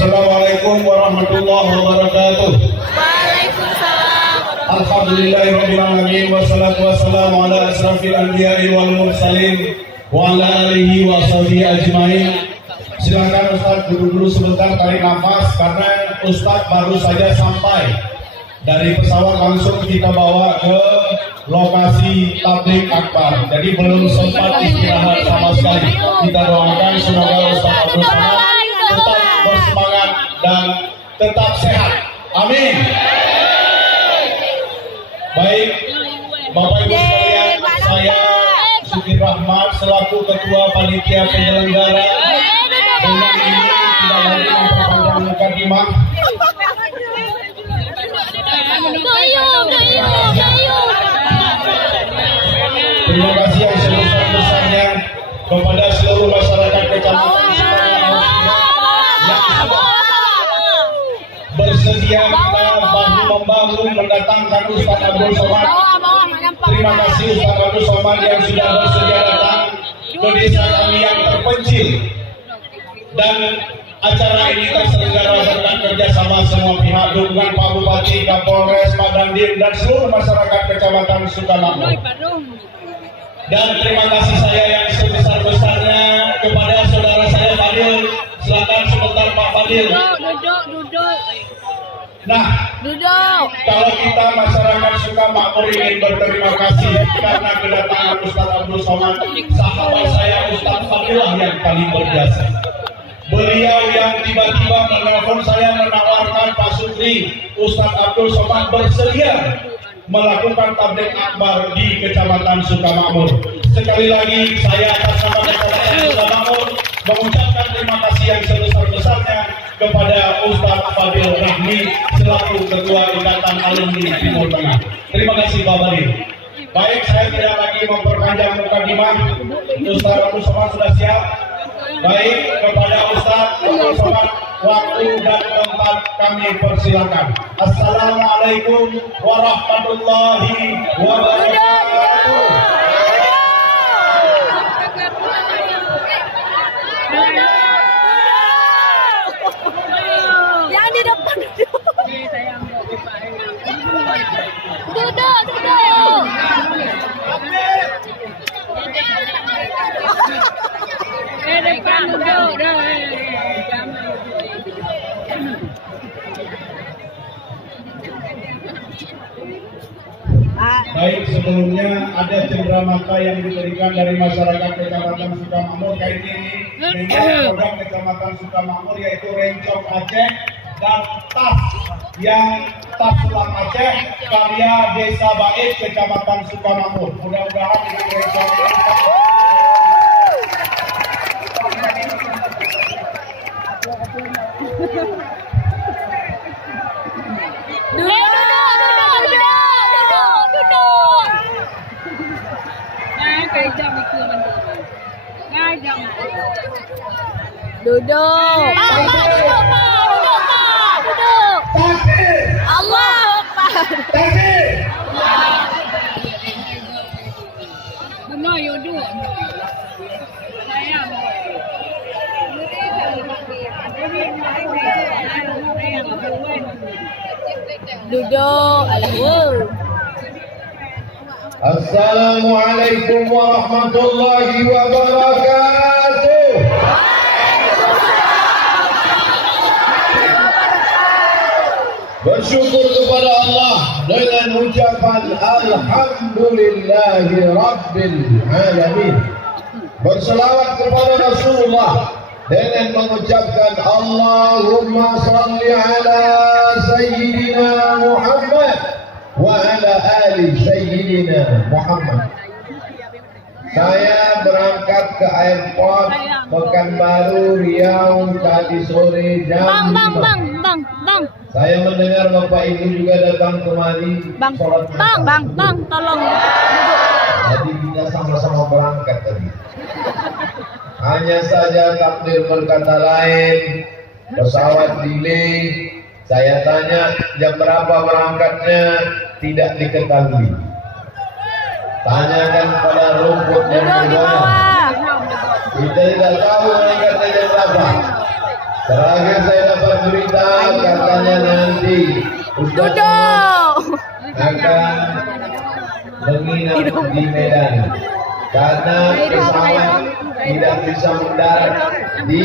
Assalamualaikum warahmatullahi wabarakatuh. Waalaikumsalam. Alhamdulillahirrahmanirrahim. Wassalatu wassalamu ala asrafil anbiya'i wal mursalin wa ala alihi wa sahbihi ajmain. Silakan Ustaz duduk dulu sebentar, tarik nafas karena Ustaz baru saja sampai dari pesawat, langsung kita bawa ke lokasi tablik akbar. Jadi belum sempat istirahat sama sekali. Kita doakan semoga Ustaz Abdul Somad tetap bersemangat dan tetap sehat. Amin. Baik, Bapak Ibu sekalian, saya Sukir Rahmat selaku Ketua Panitia Penyelenggara dengan ini tidak lagi memperpanjang mukadimah. Terima kasih yang sebesar-besarnya kepada seluruh masyarakat Kecamatan bersedia kita bahu-membahu mendatangkan Ustaz Abdul Somad. Terima kasih Ustaz Abdul Somad yang sudah bersedia datang ke desa kami yang terpencil, dan acara ini terselenggara berkat kerjasama semua pihak, dukungan Pak Bupati, Kapolres, Pak Dandim, dan seluruh masyarakat Kecamatan Sukamakmur. Dan terima kasih saya yang sebesar-besarnya kepada saudara saya Fadil. Silakan sebentar Pak Fadil. Duduk. Nah, kalau kita masyarakat Sukamakmur ingin berterima kasih karena kedatangan Ustaz Abdul Somad, sahabat saya Ustaz Fadilah yang paling berjasa. Beliau yang tiba-tiba menelpon saya menawarkan Pak Sukri, Ustaz Abdul Somad bersedia melakukan tabligh akbar di Kecamatan Sukamakmur. Sekali lagi saya atas nama Kecamatan Sukamakmur mengucapkan terima kasih yang sebesar-besarnya kepada Ustaz Fadil Rahmi selaku Ketua Ikatan Alumni Timur Tengah. Terima kasih Pak Fadil. Baik, saya tidak lagi memperpanjang mukadimah. Ustaz Abdul Somad sudah siap. Baik, kepada Ustaz Abdul Somad, waktu dan tempat kami persilakan. Assalamualaikum warahmatullahi wabarakatuh. Yang di depan duduk. Baik, sebelumnya ada cenderamata yang diberikan dari masyarakat Kecamatan Sukamakmur kait ini dengan program Kecamatan Sukamakmur, yaitu Rencong Aceh dan tas Selang Aceh karya Desa Bait Kecamatan Sukamakmur. Mudah-mudahan dengan rencong ini Duduk. Allah Akbar. Duduk. Aduh. Assalamualaikum warahmatullahi wabarakatuh. Bersyukur kepada Allah dengan ucapan Alhamdulillahi Rabbil Alamin. Berselawat kepada Rasulullah dengan mengucapkan Allahumma salli ala Sayyidina Muhammad wa ala ali Sayyidina Muhammad. Saya berangkat ke airport Pekanbaru Riau tadi sore jam 5. Saya mendengar Bapak Ibu juga datang kemari sholat Bang, tolong. Jadi kita sama-sama berangkat tadi. Hanya saja takdir berkata lain, pesawat delay. Saya tanya jam berapa berangkatnya, tidak diketahui. Tanyakan pada rumput yang berbawah. Kita tidak tahu berangkatnya jam berapa. Terakhir saya dapat berita katanya nanti Ustaz akan menginap di Medan karena pesawat tidak bisa mendarat di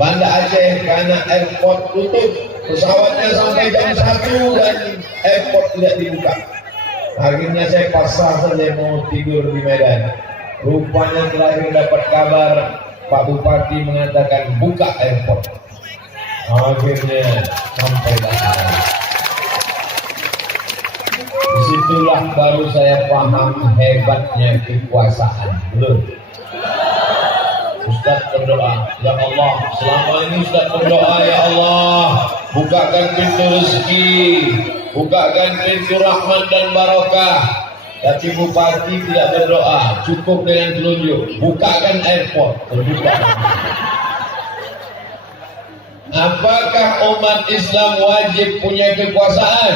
Banda Aceh karena airport tutup. Pesawatnya sampai jam 1 dan airport tidak dibuka. Akhirnya saya pasrah saja mau tidur di Medan. Rupanya terakhir dapat kabar Pak Bupati mengatakan buka airport. Akhirnya sampai datang. Disitulah baru saya paham hebatnya kekuasaan. Belum. Ustaz berdoa, ya Allah, selama ini Ustaz berdoa, ya Allah, bukakan pintu rezeki, bukakan pintu rahmat dan barokah. Tapi Bupati tidak berdoa, cukup dengan telunjuk, bukakan airport, terbuka. Apakah umat Islam wajib punya kekuasaan?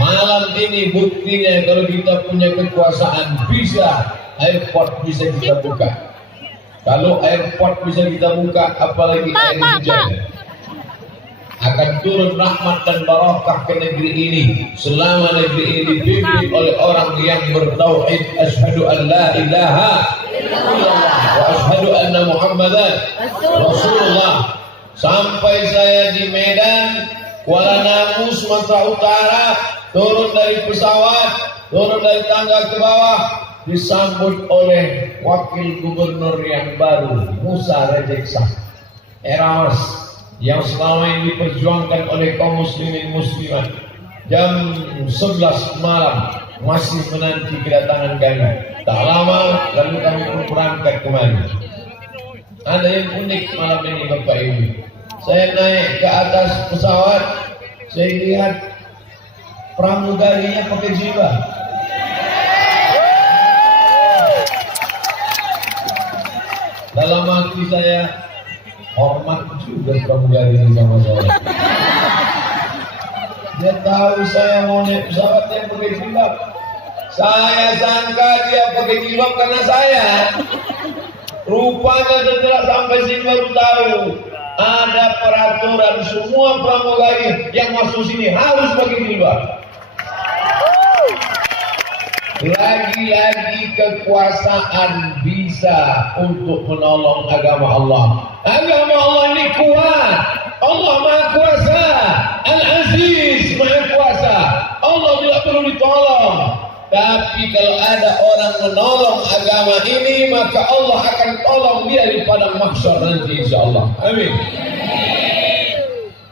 Malam ini buktinya kalau kita punya kekuasaan bisa airport bisa kita buka. Kalau airport bisa kita buka, apalagi air hujan. Akan turun rahmat dan barakah ke negeri ini selama negeri ini dipimpin oleh orang yang bertauhid asyhadu an la ilaha illallah wa asyhadu anna muhammadan rasulullah. Sampai saya di Medan, Kuala Namu, Sumatera Utara, turun dari pesawat, turun dari tangga ke bawah, disambut oleh wakil gubernur yang baru, Musa Rejeksa Erawas, yang selama ini diperjuangkan oleh kaum muslimin muslimat. Jam 11 malam masih menanti kedatangan kami. Tak lama lalu kami pun berangkat kemari. Ada yang unik malam ini Bapak Ibu. Saya naik ke atas pesawat, saya lihat pramugarinya pakai jilbab. Dalam hati saya, hormat juga pramugari ini sama saya. Dia tahu saya mau naik pesawat yang pakai jilbab. Saya sangka dia pakai jilbab karena saya. Rupanya setelah sampai sini baru tahu ada peraturan semua pramugari yang masuk sini harus pakai jilbab. Lagi-lagi kekuasaan bisa untuk menolong agama Allah. Agama Allah ini kuat. Allah Maha Kuasa. Al-Aziz Maha Kuasa. Allah tidak perlu ditolong. Tapi kalau ada orang menolong agama ini, maka Allah akan tolong dia di padang mahsyar nanti insyaallah. Amin.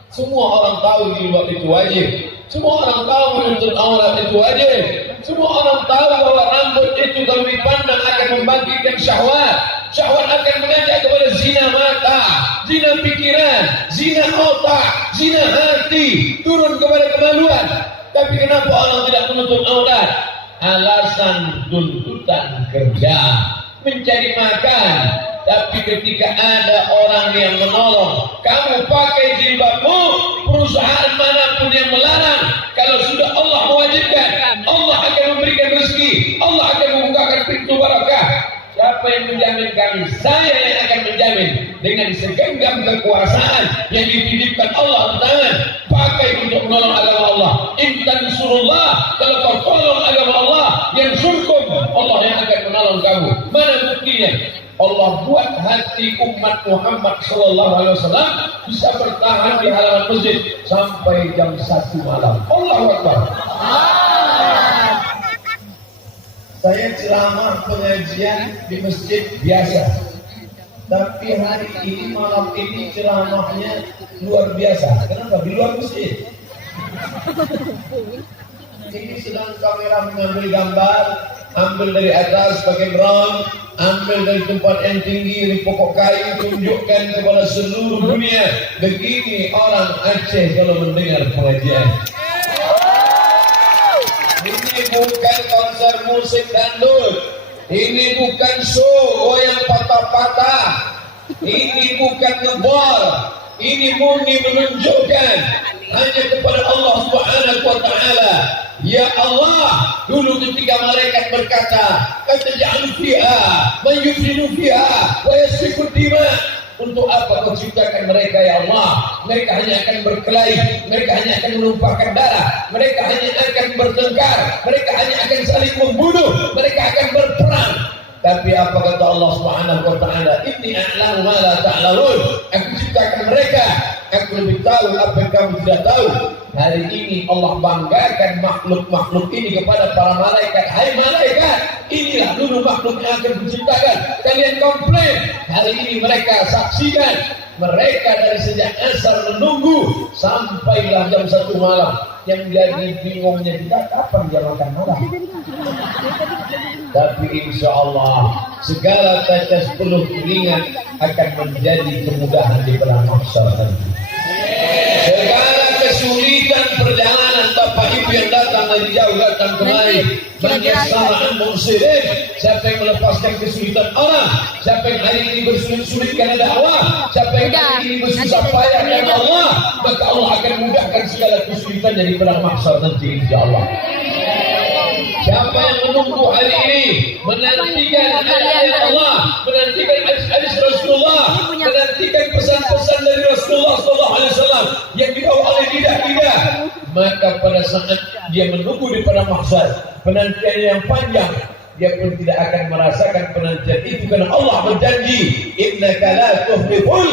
Semua orang tahu jilbab itu wajib. Semua orang tahu menutup aurat itu wajib. Semua orang tahu bahwa rambut itu kalau dipandang akan membangkitkan syahwat. Syahwat akan mengajak kepada zina mata, zina pikiran, zina otak, zina hati, turun kepada kemaluan. Tapi kenapa orang tidak menutup aurat? Alasan tuntutan kerja, mencari makan. Tapi ketika ada orang yang menolong, kamu pakai jilbabmu, perusahaan manapun yang melarang, kalau sudah Allah mewajibkan, Allah akan memberi memberikan rezeki, Allah akan membukakan pintu barakah. Siapa yang menjamin kami? Saya yang akan menjamin dengan segenggam kekuasaan yang dititipkan Allah tangan, pakai untuk menolong agama Allah. In tansurullah, kalau kau tolong agama Allah, yang surkum, Allah yang akan menolong kamu. Mana buktinya? Allah buat hati umat Muhammad SAW bisa bertahan di halaman masjid sampai jam 1 malam. Allahu Akbar. Saya ceramah pengajian di masjid biasa, tapi hari ini malam ini ceramahnya luar biasa. Kenapa? Di luar masjid. Ini sedang kamera mengambil gambar, ambil dari atas pakai drone, ambil dari tempat yang tinggi di pokok kayu, tunjukkan kepada seluruh dunia. Begini orang Aceh kalau mendengar pengajian. Ini bukan konser musik dangdut, ini bukan show goyang patah-patah, ini bukan ngebor, ini murni menunjukkan hanya kepada Allah Subhanahu wa Ta'ala. Ya Allah, dulu ketika malaikat berkata, "Ataj'alu fiha man yufsidu fiha wa yasfiku dima." Untuk apa kau ciptakan mereka ya Allah? Mereka hanya akan berkelahi, mereka hanya akan menumpahkan darah, mereka hanya akan bertengkar, mereka hanya akan saling membunuh, mereka akan berperang. Tapi apa kata Allah Subhanahu wa Ta'ala? Inni a'lamu ma la ta'lamun. Aku ciptakan mereka, aku lebih tahu apa yang kamu tidak tahu. Hari ini Allah banggakan makhluk-makhluk ini kepada para malaikat. Hai malaikat, inilah dulu makhluk yang akan diciptakan. Kalian komplain. Hari ini mereka saksikan. Mereka dari sejak asar menunggu sampailah jam 1 malam. Yang jadi bingungnya kita kapan dia makan malam. Tapi insya Allah segala tetes peluh keringat akan menjadi kemudahan di padang mahsyar nanti. Segala kesulitan perjalanan Bapak Ibu yang datang dari jauh datang kemari menyesal muslim, siapa yang melepaskan kesulitan orang, siapa yang hari ini bersulit-sulit karena dakwah, siapa yang hari ini bersusah payah karena Allah, maka Allah akan mudahkan segala kesulitan dari padang mahsyar nanti insyaallah. Siapa yang menunggu hari ini, menantikan ayat Allah, menantikan hadis Rasulullah, menantikan pesan-pesan dari Rasulullah SAW yang dibawa oleh lidah-lidah, maka pada saat dia menunggu di padang mahsyar, penantian yang panjang, dia pun tidak akan merasakan penantian itu karena Allah berjanji, innaka la tuhliful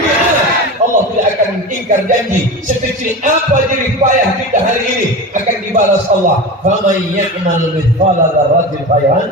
mi'ad. Allah tidak akan mengingkar janji. Sekecil apa jerih payah kita hari ini akan dibalas Allah. Faman ya'mal mithqala dzarratin khairan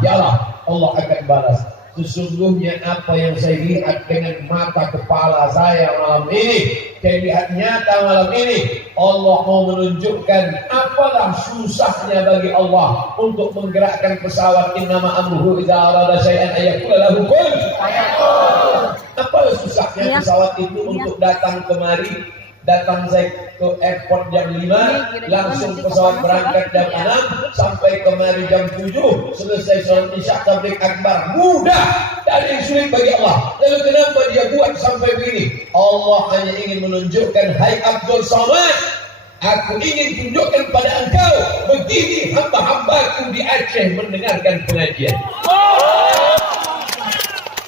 yarah. Allah akan balas. Sesungguhnya apa yang saya lihat dengan mata kepala saya malam ini, saya lihat nyata malam ini, Allah mau menunjukkan apalah susahnya bagi Allah untuk menggerakkan pesawat. Innama amruhu idza arada syai'an ayyaqula lahu kun fayakun. Apalah susahnya pesawat itu untuk datang kemari. Datang saya ke airport jam 5, langsung pesawat berangkat jam 6, sampai kemari jam 7, selesai sholat isya tabligh akbar. Mudah, tak ada yang sulit bagi Allah. Lalu kenapa dia buat sampai begini? Allah hanya ingin menunjukkan, hai Abdul Somad, aku ingin tunjukkan pada engkau, begini hamba-hambaku di Aceh mendengarkan pengajian.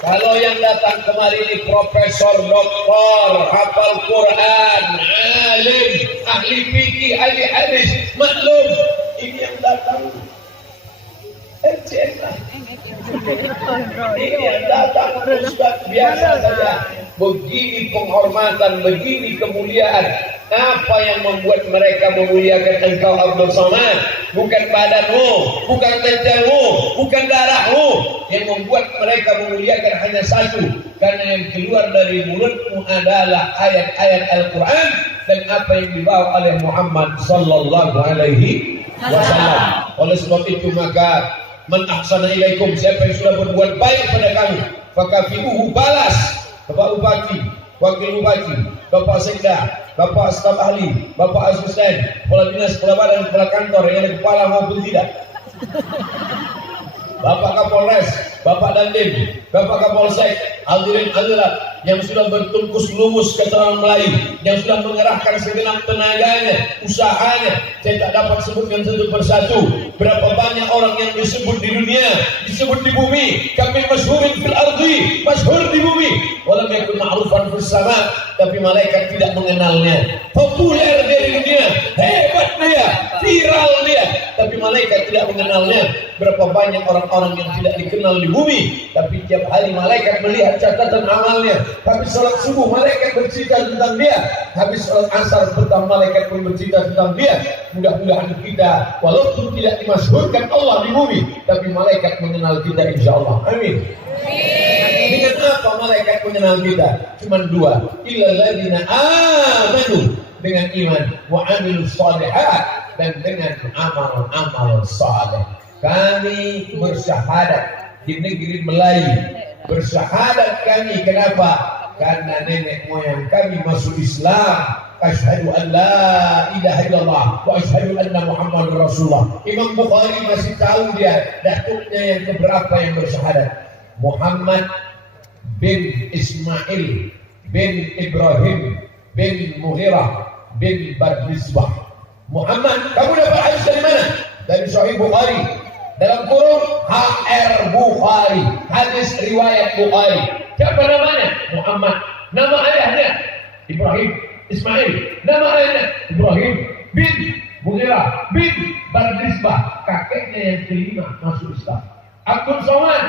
Kalau yang datang kemari ini profesor, doktor, hafal Quran, alim, ahli fikih, ahli hadis, maklum. Ini yang datang RCM lah. Ini yang datang ustaz biasa saja. Begini penghormatan, begini kemuliaan. Apa yang membuat mereka memuliakan engkau Abdul Somad? Bukan badanmu, bukan tentelmu, bukan darahmu. Yang membuat mereka memuliakan hanya satu, karena yang keluar dari mulutmu adalah ayat-ayat Al-Quran dan apa yang dibawa oleh Muhammad Sallallahu Alaihi Wasallam. Oleh sebab itu maka man ahsana ilaikum, siapa yang sudah berbuat baik pada kamu, fakafiuhu, balas. Bapak Bupati, Wakil Bupati, Bapak Sekda, Bapak Staf Ahli, Bapak Asisten, Kepala Dinas, Kepala Badan, Kepala Kantor yang ada kepala maupun tidak, Bapak Kapolres, Bapak Dandim, Bapak Kapolsek, hadirin hadirat, yang sudah bertungkus lumus keterangan Melayu, yang sudah mengerahkan segenap tenaganya, usahanya. Saya tak dapat sebutkan satu persatu berapa banyak orang yang disebut di dunia, disebut di bumi. Kami masyhurin fil ardi, masyhur di bumi. Walam yakun ma'rufan fis sama, tapi malaikat tidak mengenalnya. Populer dia di dunia, hebat dia, viral dia, tapi malaikat tidak mengenalnya. Berapa banyak orang-orang yang tidak dikenal di bumi, tapi tiap hari malaikat melihat catatan amalnya. Habis sholat subuh malaikat bercerita tentang dia, habis sholat asar petang malaikat pun bercerita tentang dia. Mudah-mudahan kita walaupun tidak dimasyhurkan Allah di bumi, tapi malaikat mengenal kita insyaallah. Amin. Dengan apa malaikat mengenal kita? Cuma dua, illal ladzina amanu, dengan iman, wa amilus shalihat, dan dengan amal-amal saleh. Kami bersyahadat di negeri Melayu, bersyahadat kami. Kenapa? Karena nenek moyang kami masuk Islam. Asyhadu an la ilaha illallah wa asyhadu anna Muhammadar Rasulullah. Imam Bukhari masih tahu dia datuknya yang keberapa yang bersyahadat. Muhammad bin Ismail bin Ibrahim bin Mughirah bin Bardisbah. Muhammad, kamu dapat hadis dari mana? Dari Sahih Bukhari. Dalam kurung HR Bukhari, hadis riwayat Bukhari. Siapa namanya? Muhammad. Nama ayahnya Ibrahim Ismail. Nama ayahnya Ibrahim bin Mughirah bin Bardisbah. Kakeknya yang kelima masuk Islam. Abdul Somad.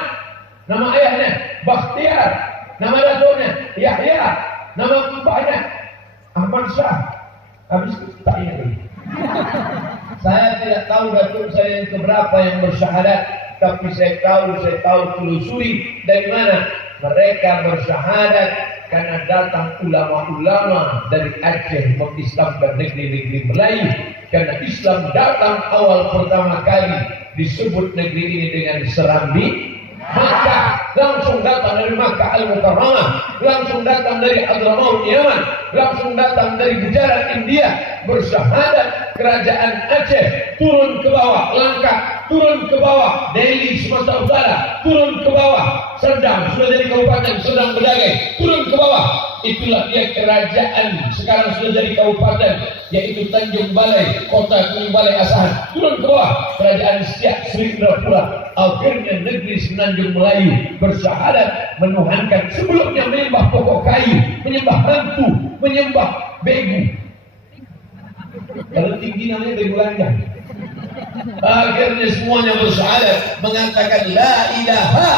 Nama ayahnya Bakhtiar. Nama datuknya Yahya. Nama bapaknya Ahmad Shah. Habis itu tak ingat lagi. Saya tidak tahu datuk saya yang keberapa yang bersyahadat, tapi saya tahu telusuri dari mana mereka bersyahadat, karena datang ulama-ulama dari Aceh mengislamkan negeri-negeri Melayu. Karena Islam datang awal pertama kali disebut negeri ini dengan Serambi, maka langsung datang dari Makkah Al-Mukarramah, langsung datang dari Hadramaut Yaman, langsung datang dari Gujarat India, bersyahadat. Kerajaan Aceh turun ke bawah Langkat, turun ke bawah Delhi Sumatera Utara, turun ke bawah Serdang, sudah jadi kabupaten Serdang Bedagai, turun ke bawah. Itulah dia kerajaan, sekarang sudah jadi kabupaten, yaitu Tanjung Balai, kota Tanjung Balai Asahan, turun ke bawah kerajaan Siak Sri Indrapura. Akhirnya negeri Semenanjung Melayu bersyahadat menuhankan, sebelumnya menyembah pokok kayu, menyembah hantu, menyembah begu. Kalau tinggi namanya begu lanjang. Akhirnya semuanya bersyahadat mengatakan la ilaha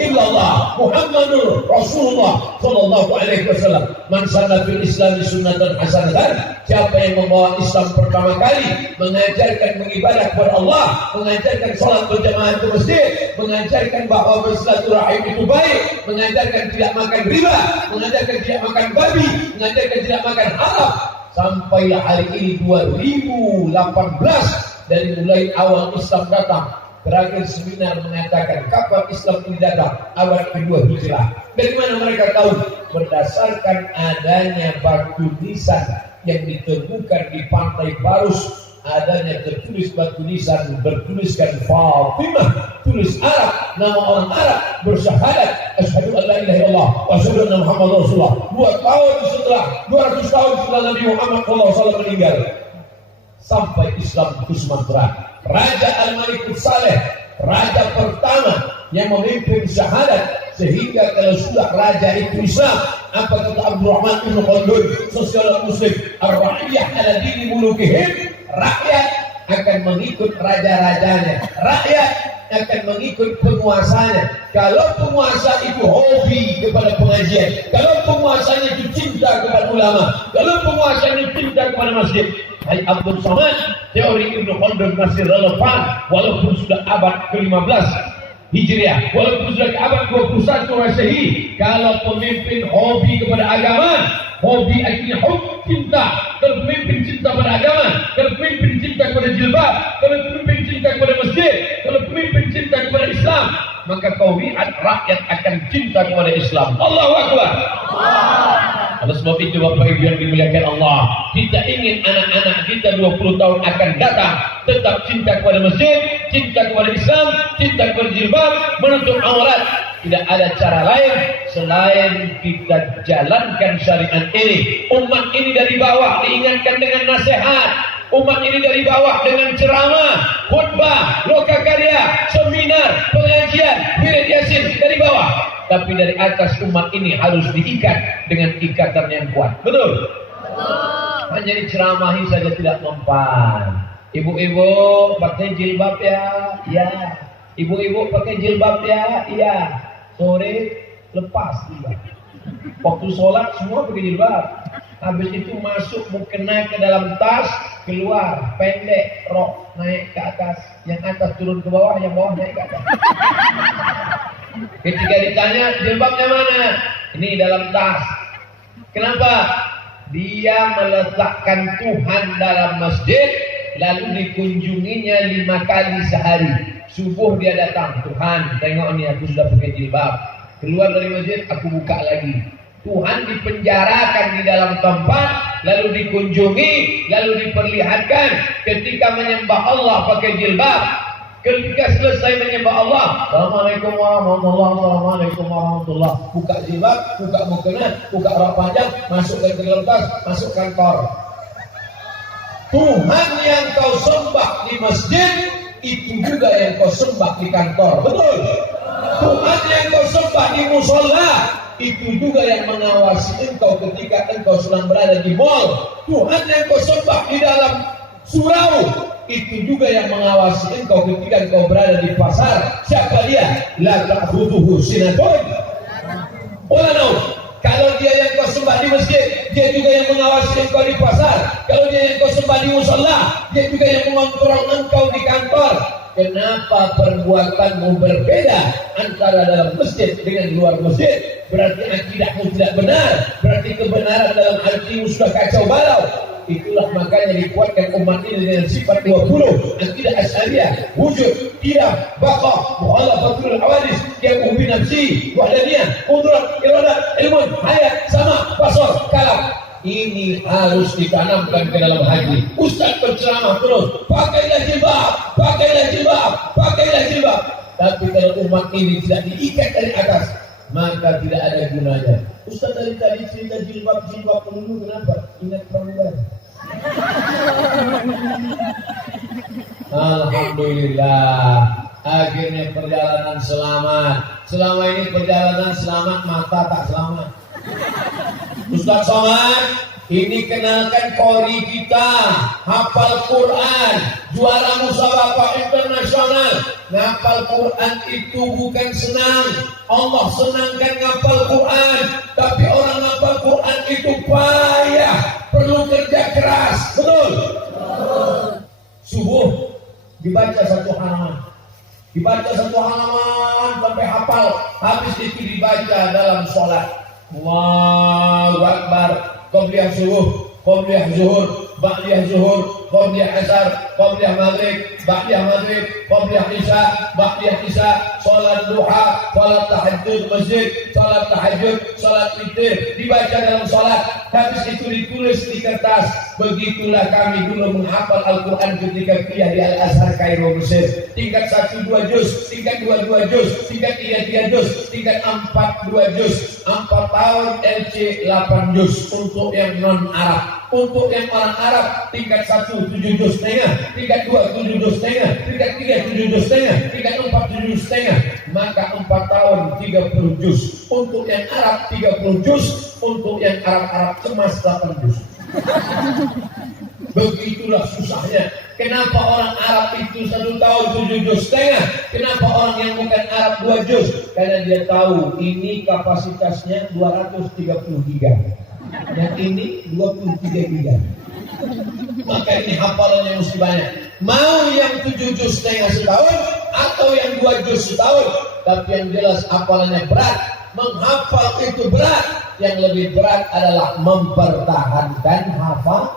illallah Muhammadur Rasulullah sallallahu alaihi wasallam. Man sanna fil Islam sunnatan hasanatan. Siapa yang membawa Islam pertama kali, mengajarkan mengibadah kepada Allah, mengajarkan salat berjamaah ke masjid, mengajarkan bahawa bersilaturahim itu baik, mengajarkan tidak makan riba, mengajarkan tidak makan babi, mengajarkan tidak makan haram. Sampailah hari ini 2018, dari mulai awal Islam datang. Terakhir seminar mengatakan kapan Islam ini datang, abad kedua Hijrah. Dari mana mereka tahu? Berdasarkan adanya batu nisan yang ditemukan di pantai Barus, adanya tertulis batu nisan bertuliskan Fatimah, tulis Arab, nama orang Arab, bersyahadat asyhadu an la ilaha illallah wa asyhadu anna Muhammadar Rasulullah. 200 tahun setelah Nabi Muhammad SAW meninggal, sampai Islam di Sumatera. Raja Al-Malik Saleh, raja pertama yang memimpin syahadat, sehingga kalau sudah raja itu Islam, apa kata Abdurrahman Ibn Khaldun, sosiolog muslim, ar-ra'iyah ala dini mulukihim, rakyat akan mengikut raja-rajanya, rakyat akan mengikut penguasanya. Kalau penguasa itu hobi kepada pengajian, kalau penguasanya itu cinta kepada ulama, kalau penguasanya cinta kepada masjid, hai Abdul Somad, teori Ibn Khaldun masih relevan walaupun sudah abad ke-15 Hijriah, walaupun sudah ke abad 21 Masehi. Kalau pemimpin hobi kepada agama, hobi artinya hobi cinta. Kalau pemimpin cinta pada agama, kalau pemimpin cinta kepada jilbab, kalau pemimpin cinta kepada masjid, kalau pemimpin cinta kepada Islam, maka kau lihat rakyat akan cinta kepada Islam. Allahu Akbar. Oleh sebab itu Bapak Ibu yang dimuliakan Allah, kita ingin anak-anak kita 20 tahun akan datang tetap cinta kepada masjid, cinta kepada Islam, cinta kepada jilbab, menutup aurat. Tidak ada cara lain selain kita jalankan syariat ini. Umat ini dari bawah diingatkan dengan nasihat. Umat ini dari bawah dengan ceramah, khutbah, lokakarya, seminar, pengajian, wirid yasin dari bawah. Tapi dari atas umat ini harus diikat dengan ikatan yang kuat. Betul? Hanya diceramahi saja tidak mempan. Ibu-ibu pakai jilbab ya? Ya. Ibu-ibu pakai jilbab ya? Iya. Sore lepas jilbab. Waktu sholat semua pakai jilbab. Habis itu masuk mukena ke dalam tas, keluar pendek, rok naik ke atas, yang atas turun ke bawah, yang bawah naik ke atas. Ketika ditanya jilbabnya mana? Ini dalam tas. Kenapa? Dia meletakkan Tuhan dalam masjid, lalu dikunjunginya 5 kali sehari. Subuh dia datang, Tuhan tengok ini aku sudah pakai jilbab. Keluar dari masjid, aku buka lagi. Tuhan dipenjarakan di dalam tempat, lalu dikunjungi, lalu diperlihatkan ketika menyembah Allah pakai jilbab. Ketika selesai menyembah Allah, Assalamualaikum warahmatullahi wabarakatuh, Assalamualaikum warahmatullahi wabarakatuh. Buka jilbab, buka mukena, buka rok panjang, masukkan ke dalam tas, masuk kantor. Tuhan yang kau sembah di masjid, itu juga yang kau sembah di kantor. Betul? Tuhan yang kau sembah di musola, itu juga yang mengawasi engkau ketika engkau sedang berada di mall. Tuhan yang kau sembah di dalam surau, itu juga yang mengawasi engkau ketika engkau berada di pasar. Siapa dia? La ta'khudhuhu sinatun. Kalau dia yang kau sembah di masjid, dia juga yang mengawasi engkau di pasar. Kalau dia yang kau sembah di musola, dia juga yang mengontrol engkau di kantor. Kenapa perbuatanmu berbeda antara dalam masjid dengan luar masjid? Berarti akidahmu tidak benar. Berarti kebenaran dalam hatimu sudah kacau balau. Itulah makanya dikuatkan umat ini dengan sifat 20. Akidah Asy'ariyah, wujud, qiyam, baqa, mukhalafatul hawadis, qiyamu bi nafsi, wahdaniyah, qudrat, iradah, ilmun, hayat, sama, basar, kalam. Ini harus ditanamkan ke dalam hati. Ustaz berceramah terus, pakailah jilbab, pakailah jilbab, pakailah jilbab. Tapi kalau umat ini tidak diikat dari atas, maka tidak ada gunanya. Ustaz tadi cerita jilbab dulu, kenapa? Ingat pramugari. Alhamdulillah, akhirnya perjalanan selamat. Selama ini perjalanan selamat, mata tak selamat. Ustaz Somad, ini kenalkan kori kita, hafal Quran, juara musabaqah internasional. Ngapal Quran itu bukan senang. Allah senangkan ngapal Quran, tapi orang ngapal Quran itu payah, perlu kerja keras. Betul? Subuh dibaca satu halaman, sampai hafal. Habis itu dibaca dalam sholat. Allahu Akbar. Qabliyah subuh, qabliyah zuhur, ba'diyah zuhur, qabliyah asar, qabliyah maghrib, ba'diyah maghrib, qabliyah isya, ba'diyah isya, salat duha, salat tahajud masjid, salat tahajud, salat witir, dibaca dalam salat. Habis itu ditulis di kertas. Begitulah kami dulu menghafal Al-Quran ketika kuliah di Al-Azhar Kairo Mesir. Tingkat 1 2 juz, tingkat 2 2 juz, tingkat 3 3 juz, tingkat 4 2 juz. 4 tahun LC 8 juz untuk yang non Arab. Untuk yang orang Arab tingkat 1 7 juz setengah, tingkat 2 7 juz setengah, tingkat 3 7 juz setengah, tingkat 4 7 juz setengah. Maka 4 tahun 30 juz. Untuk yang Arab 30 juz, untuk yang Arab cemas 8 juz. Begitulah susahnya. Kenapa orang Arab itu 1 tahun 7 juz setengah? Kenapa orang yang bukan Arab 2 juz? Karena dia tahu ini kapasitasnya 230 giga. Yang ini 23 giga. Maka ini hafalannya mesti banyak. Mau yang 7 juz setengah setahun atau yang 2 juz setahun. Tapi yang jelas hafalannya berat. Menghafal itu berat. Yang lebih berat adalah mempertahankan hafalan.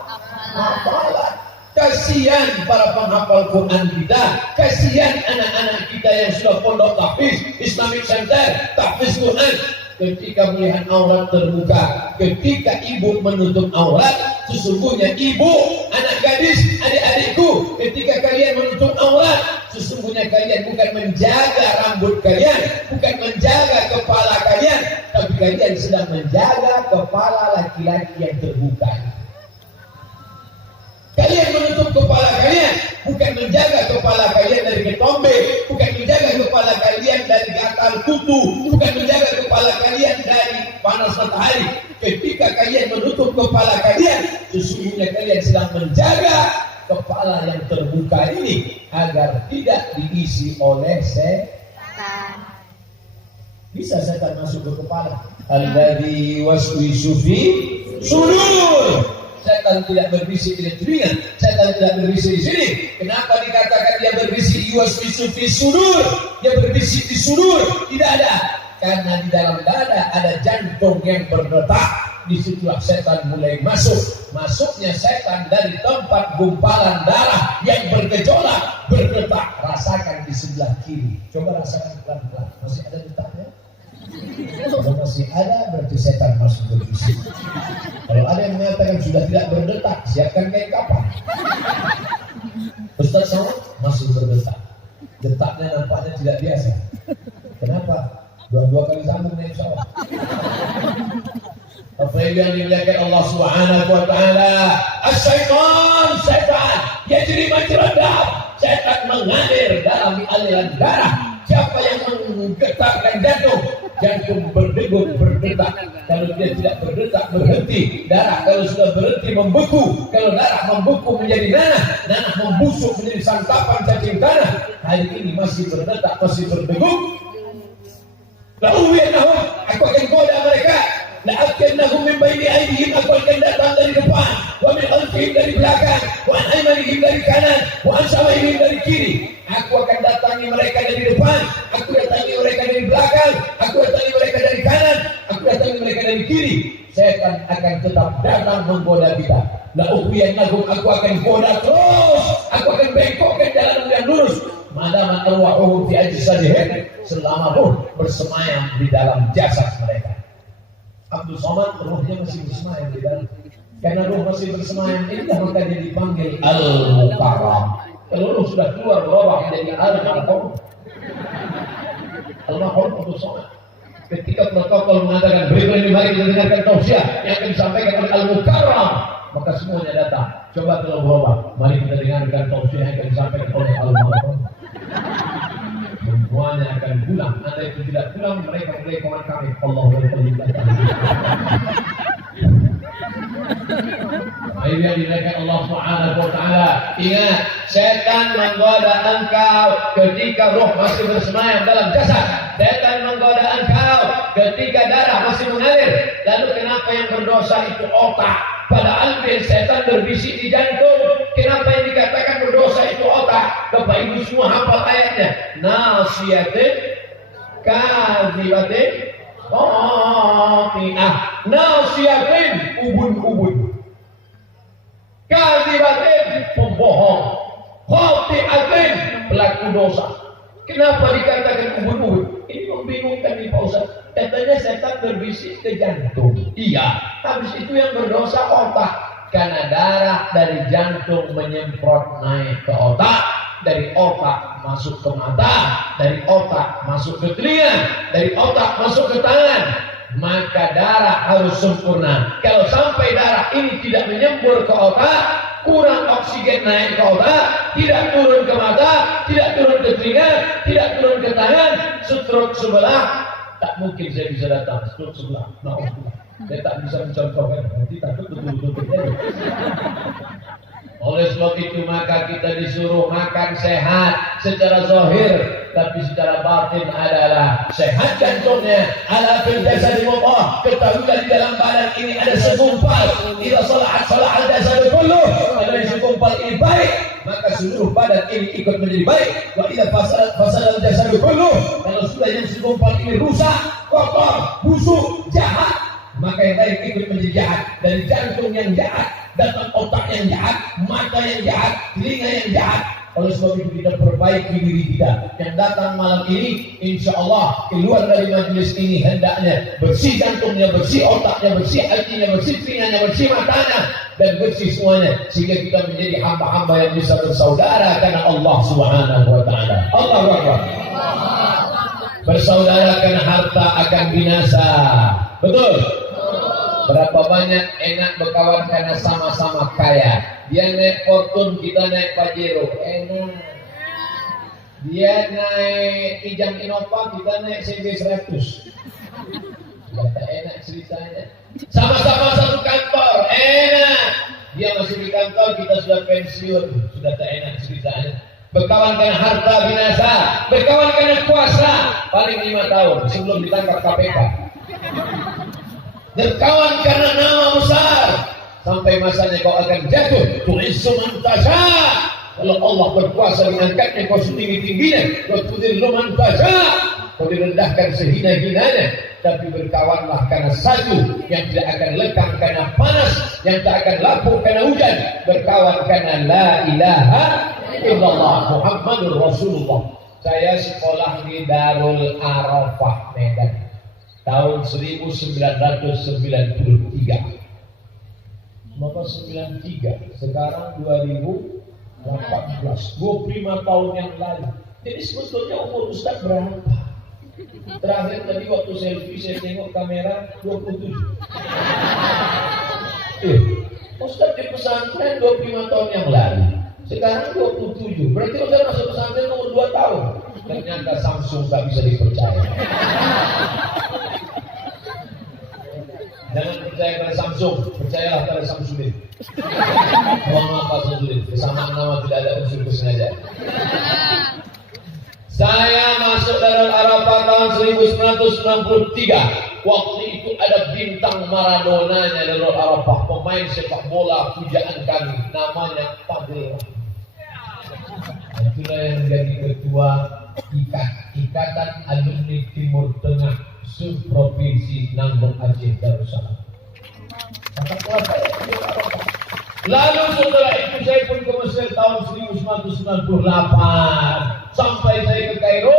Kasihan para penghafal Quran kita, kasihan anak-anak kita yang sudah pondok tahfiz, Islamic Center, tahfiz Quran. ketika melihat aurat terbuka, ketika ibu menutup aurat, sesungguhnya ibu, anak gadis, adik-adikku, ketika kalian menutup aurat, sesungguhnya kalian bukan menjaga rambut kalian, bukan menjaga kepala kalian, tapi kalian sedang menjaga kepala laki-laki yang terbuka. Kalian menutup kepala kalian, bukan menjaga kepala kalian dari ketombe, bukan menjaga kepala kalian dari gatal kutu, bukan menjaga kepala kalian dari panas matahari. Ketika kalian menutup kepala kalian, sesungguhnya kalian sedang menjaga kepala yang terbuka ini agar tidak diisi oleh setan. Bisa setan masuk ke kepala. Alladzi waswisu fi sudur. Setan tidak berbisik di telinga, setan tidak berbisik di sini. Kenapa dikatakan dia berbisik yuwaswisu fi sudur? Dia berbisik di sudur, di dada. Karena di dalam dada ada jantung yang berdetak. Disitulah setan mulai masuk. Masuknya setan dari tempat gumpalan darah yang bergejolak, berdetak. Rasakan di sebelah kiri. Coba rasakan pelan-pelan. Masih ada detaknya? Kalau masih ada, berarti setan masih berbisik. Kalau ada yang mengatakan sudah tidak berdetak, siapkan kain kapan. Ustaz Somad masih berdetak. Detaknya nampaknya tidak biasa. Kenapa? Dua-dua kali sambung naik pesawat. Apa yang dimuliakan Allah Subhanahu wa taala? As-syaitan, setan yajri majra dam. Setan mengalir dalam aliran darah. Siapa yang menggetarkan jantung? Jantung berdegup, berdetak. Kalau dia tidak berdetak, berhenti. Darah kalau sudah berhenti membeku. Kalau darah membeku menjadi nanah, nanah membusuk menjadi santapan cacing tanah. Hari ini masih berdetak, masih berdegup. La'uwiyannahum, aku akan goda mereka. La'akannahum min baini aydihim, aku akan datang dari depan, wa min khalfihim dari belakang, wa an aymanihim dari kanan, wa an shama'ihim dari kiri. Aku akan datangi mereka dari depan, aku datangi mereka dari belakang, aku datangi mereka dari kanan, aku datangi mereka dari kiri. Setan akan tetap datang menggoda kita. La'uwiyannahum, aku akan goda terus, aku akan bengkokkan jalan yang lurus. Madama arwahuhum fi ajsadihim, selama ruh bersemayam di dalam jasad mereka. Abdul Somad ruhnya masih bersemayam di dalam. Karena ruh masih bersemayam ini maka dia dipanggil Al-Mukarram. Kalau ruh sudah keluar berubah menjadi Al-Mahrum. Al-Mahrum Abdul Somad. Ketika protokol mengatakan berikut ini mari kita dengarkan tausiah yang akan disampaikan oleh Al-Mukarram, maka semuanya datang. Coba kalau berubah, mari kita dengarkan tausiah yang akan disampaikan oleh Al-Mahrum. Semuanya akan pulang. Anda itu tidak pulang, mereka mulai kawan kami. Allahu Akbar. Akhirnya dinaikkan Allah Subhanahu wa taala. Ingat, setan menggoda engkau ketika roh masih bersemayam dalam jasad. Setan menggoda engkau ketika darah masih mengalir. Lalu kenapa yang berdosa itu otak? Padahal setan berbisik di jantung. Kenapa yang dikatakan berdosa itu otak? Bapak Ibu semua hafal ayatnya. Nasiyatin kadzibatin qati'ah. Nasiyatin ubun-ubun. Kadzibatin pembohong. Qati'atin pelaku dosa. Kenapa dikatakan ubun-ubun? Ini membingungkan nih Pak Ustaz. Katanya setan berbisik ke jantung. Iya, habis itu yang berdosa otak. Karena darah dari jantung menyemprot naik ke otak, dari otak masuk ke mata, dari otak masuk ke telinga, dari otak masuk ke tangan. Maka darah harus sempurna. Kalau sampai darah ini tidak menyembur ke otak, kurang oksigen naik ke otak, tidak turun ke mata, tidak turun ke telinga, tidak turun ke tangan, stroke sebelah, tak mungkin saya bisa datang. Stroke sebelah, saya tak bisa mencontohkan, nanti takut betul-betul terjadi. Oleh sebab itu maka kita disuruh makan sehat secara zahir, tapi secara batin adalah sehat jantungnya. Ala fil jasadi mudghah, ketahuilah di dalam badan ini ada segumpal. Idza salahat salaha al-jasadu kulluh. Kalau segumpal ini baik, maka seluruh badan ini ikut menjadi baik. Wa idza fasada al-jasadu kulluh, kalau sudah yang segumpal ini rusak, kotor, busuk, jahat, maka yang lain ikut menjadi jahat. Dari jantung yang jahat datang otak yang jahat, mata yang jahat, telinga yang jahat, Oleh sebab itu kita perbaiki diri kita. Yang datang malam ini, insya Allah keluar dari majelis ini hendaknya bersih jantungnya, bersih otaknya, bersih hatinya, bersih telinganya, bersih matanya, dan bersih semuanya, sehingga kita menjadi hamba-hamba yang bisa bersaudara karena Allah Subhanahu wa Ta'ala. Allahu Akbar. Bersaudara karena harta akan binasa. Betul? Berapa banyak enak berkawan karena sama-sama kaya. Dia naik Fortune, kita naik Pajero, enak. Dia naik Kijang Innova, kita naik CB100. Kata enak ceritanya. Sama-sama satu kantor, enak. Dia masih di kantor, kita sudah pensiun, sudah tak enak ceritanya. Berkawan karena harta binasa, berkawan karena kuasa, paling 5 tahun sebelum ditangkap KPK. Berkawan karena nama besar, sampai masanya kau akan jatuh. Tu'izzu man tasha. Kalau Allah berkuasa mengangkatnya kau setinggi-tingginya, wa tudhillu man tasha. Kau direndahkan sehina-hinanya. Tapi berkawanlah karena satu yang tidak akan lekang karena panas, yang tak akan lapuk karena hujan. Berkawan karena la ilaha illallah Muhammadur Rasulullah. Saya sekolah di Darul Arafah Medan tahun 1993. Bapak 93, sekarang 2018, 25 tahun yang lalu. Jadi sebetulnya umur Ustaz berapa? Terakhir tadi waktu selfie saya tengok kamera 27. Ustaz di pesantren 25 tahun yang lalu. Sekarang 27. Berarti Ustaz masuk pesantren umur 2 tahun. Ternyata Samsung tak bisa dipercaya. Jangan percaya pada Samsung, percayalah pada Samsudin. Mohon maaf Pak Samsudin, kesamaan nama tidak ada unsur kesengajaan. Saya masuk Darul Arafah tahun 1993. Waktu itu ada bintang Maradona-nya Darul Arafah, pemain sepak bola pujaan kami, namanya Fadil. Itulah yang menjadi ketua Ikatan Alumni Timur Tengah Subprovinsi Nanggung Aceh Darussalam. Lalu setelah itu saya pun ke Mesir tahun 1998. Sampai saya ke Kairo,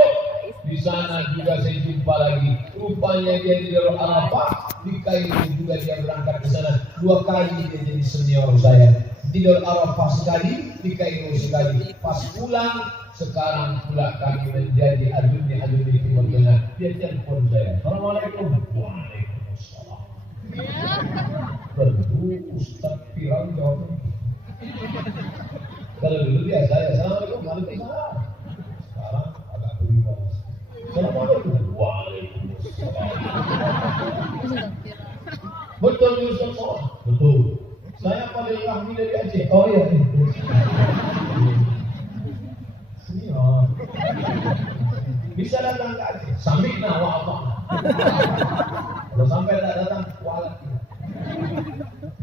di sana juga saya jumpa lagi. Rupanya dia di Darul Arafah, di Kairo juga dia berangkat ke sana. 2 kali dia jadi senior saya. Di Darul Arafah sekali, di Kairo sekali. Pas pulang, sekarang pula kami menjadi alumni Timur Tengah. Dia telepon saya, Assalamualaikum. Waalaikumsalam. Tentu Ustaz Firang jawab. Kalau dulu biasa ya, Assalamualaikum, Waalaikumsalam. Sekarang agak berubah. Assalamualaikum, Waalaikumsalam. Betul Ustaz Soal? Betul. Saya Fadil Rahmi dari Aceh. Oh iya. Iya. Bisa datang ke Aceh. Sami'na wa ata'na. Kalau sampai tak datang, kualat.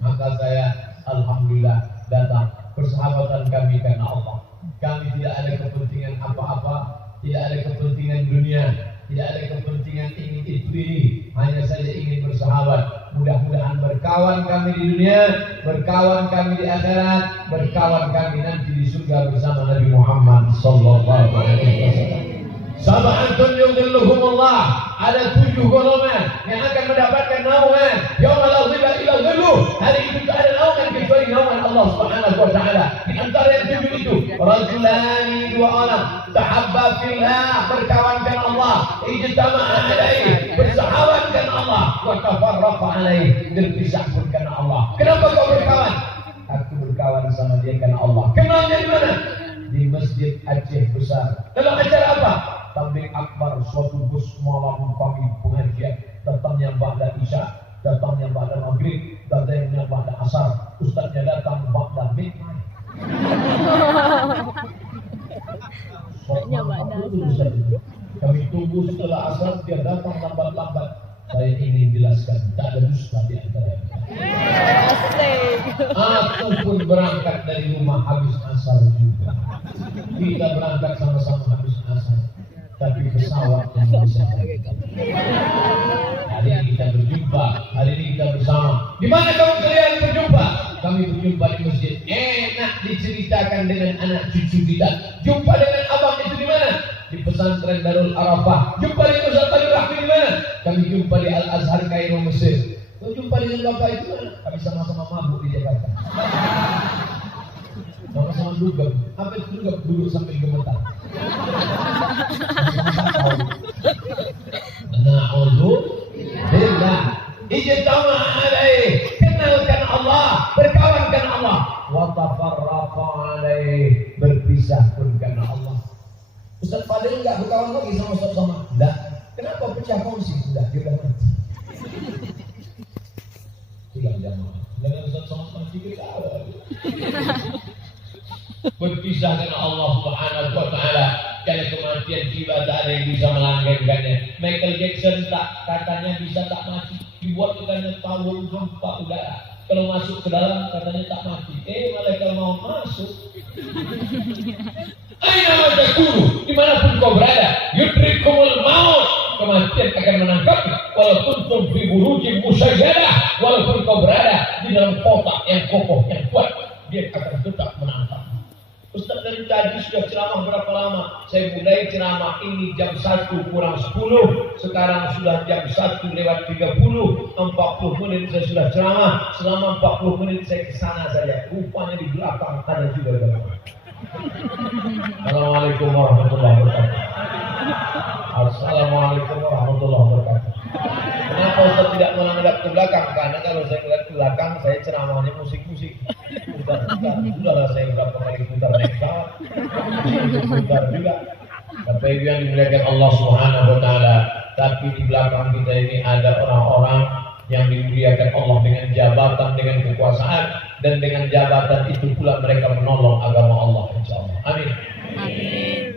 Maka saya alhamdulillah datang. Persahabatan kami karena Allah. Kami tidak ada kepentingan apa-apa, tidak ada kepentingan dunia, tidak ada kepentingan ingin itu ini, hanya saja ingin bersahabat. Mudah-mudahan berkawan kami di dunia, berkawan kami di akhirat, berkawan kami nanti di surga bersama Nabi Muhammad sallallahu alaihi wasallam. Sab'atun yudhilluhumullah, ada 7 golongan yang akan mendapatkan naungan yaumul la dhilla illa dhilluh. Hari itu tak ada naungan kecuali naungan Allah Subhanahu wa taala. Di antara yang 7 itu, rajulani, 2 orang, tahabba fillah, berkawankan Allah, ijtama'a alaihi, bersahabatkan Allah, wa tafarraqa alaihi, berpisah pun karena Allah. Kenapa kau berkawan? Aku berkawan sama dia karena Allah. Kenalnya di mana? Di Masjid Aceh Besar. Dalam acara apa? Tabligh akbar, suatu bus malam kami pengajian. Datangnya ba'da Isya, datangnya ba'da Maghrib, datangnya ba'da Asar. Ustaznya datang ba'da midnight. Kami tunggu setelah Asar, dia datang lambat-lambat. Saya ingin jelaskan, tak ada dusta di antara kita. Aku pun berangkat dari rumah habis Asar juga. Kita berangkat sama-sama habis Asar. Tapi pesawat yang bisa. Hari ini kita berjumpa, hari ini kita bersama. Di mana kamu kalian berjumpa? Kami berjumpa di masjid. Enak diceritakan dengan anak cucu kita. Jumpa dengan abang itu di mana? Di pesantren Darul Arafah. Jumpa dengan Ustaz Tali Rahmi di mana? Kami jumpa di Al Azhar Kairo Mesir. Kau jumpa dengan bapak itu mana? Kami sama-sama mabuk di Jakarta. Sama-sama duduk. Apa itu duduk sambil gemetar. Na'udzubillah. Ijtama alaih. Kenalkan Allah, berkawankan Allah. Wa tafarraqa alaih. Berpisah pun karena Allah. Ustaz Fadil enggak berkawan lagi sama Ustaz Somad. Enggak. Kenapa pecah kongsi? Sudah, dia sudah mati. Sudah jamaah. Dengan Ustaz Somad masih kita berpisah dengan Allah Subhanahu wa taala. Karena kematian tiba tak ada yang bisa melanggengkannya. Michael Jackson katanya bisa tak mati. Dibuat katanya tahun gempa udara. Kalau masuk ke dalam katanya tak mati. Malah kalau mau masuk. Aina wajahku, dimanapun kau berada, yudrikumul maut, kematian akan menangkapmu. Walaupun tum fi burujin musayyadah, walaupun kau berada di dalam kotak yang kokoh yang kuat, dia akan tetap menangkapmu. Ustaz dari tadi sudah ceramah berapa lama? Saya mulai ceramah ini jam 1 kurang 10. Sekarang sudah jam 1 lewat 30. 40 menit saya sudah ceramah. Selama 40 menit saya ke sana saja. Rupanya di belakang ada juga jemaah. Assalamualaikum warahmatullahi wabarakatuh. Assalamualaikum warahmatullahi wabarakatuh. Kenapa Ustaz tidak menghadap ke belakang? Karena kalau saya melihat ke belakang, saya ceramahnya musik-musik. Sudahlah saya berapa kali putar neksa, putar juga. Bapak Ibu yang dimuliakan Allah Subhanahu wa taala, tapi di belakang kita ini ada orang-orang yang dimuliakan Allah dengan jabatan, dengan kekuasaan, dan dengan jabatan itu pula mereka menolong agama Allah, insyaallah. Amin. Amin.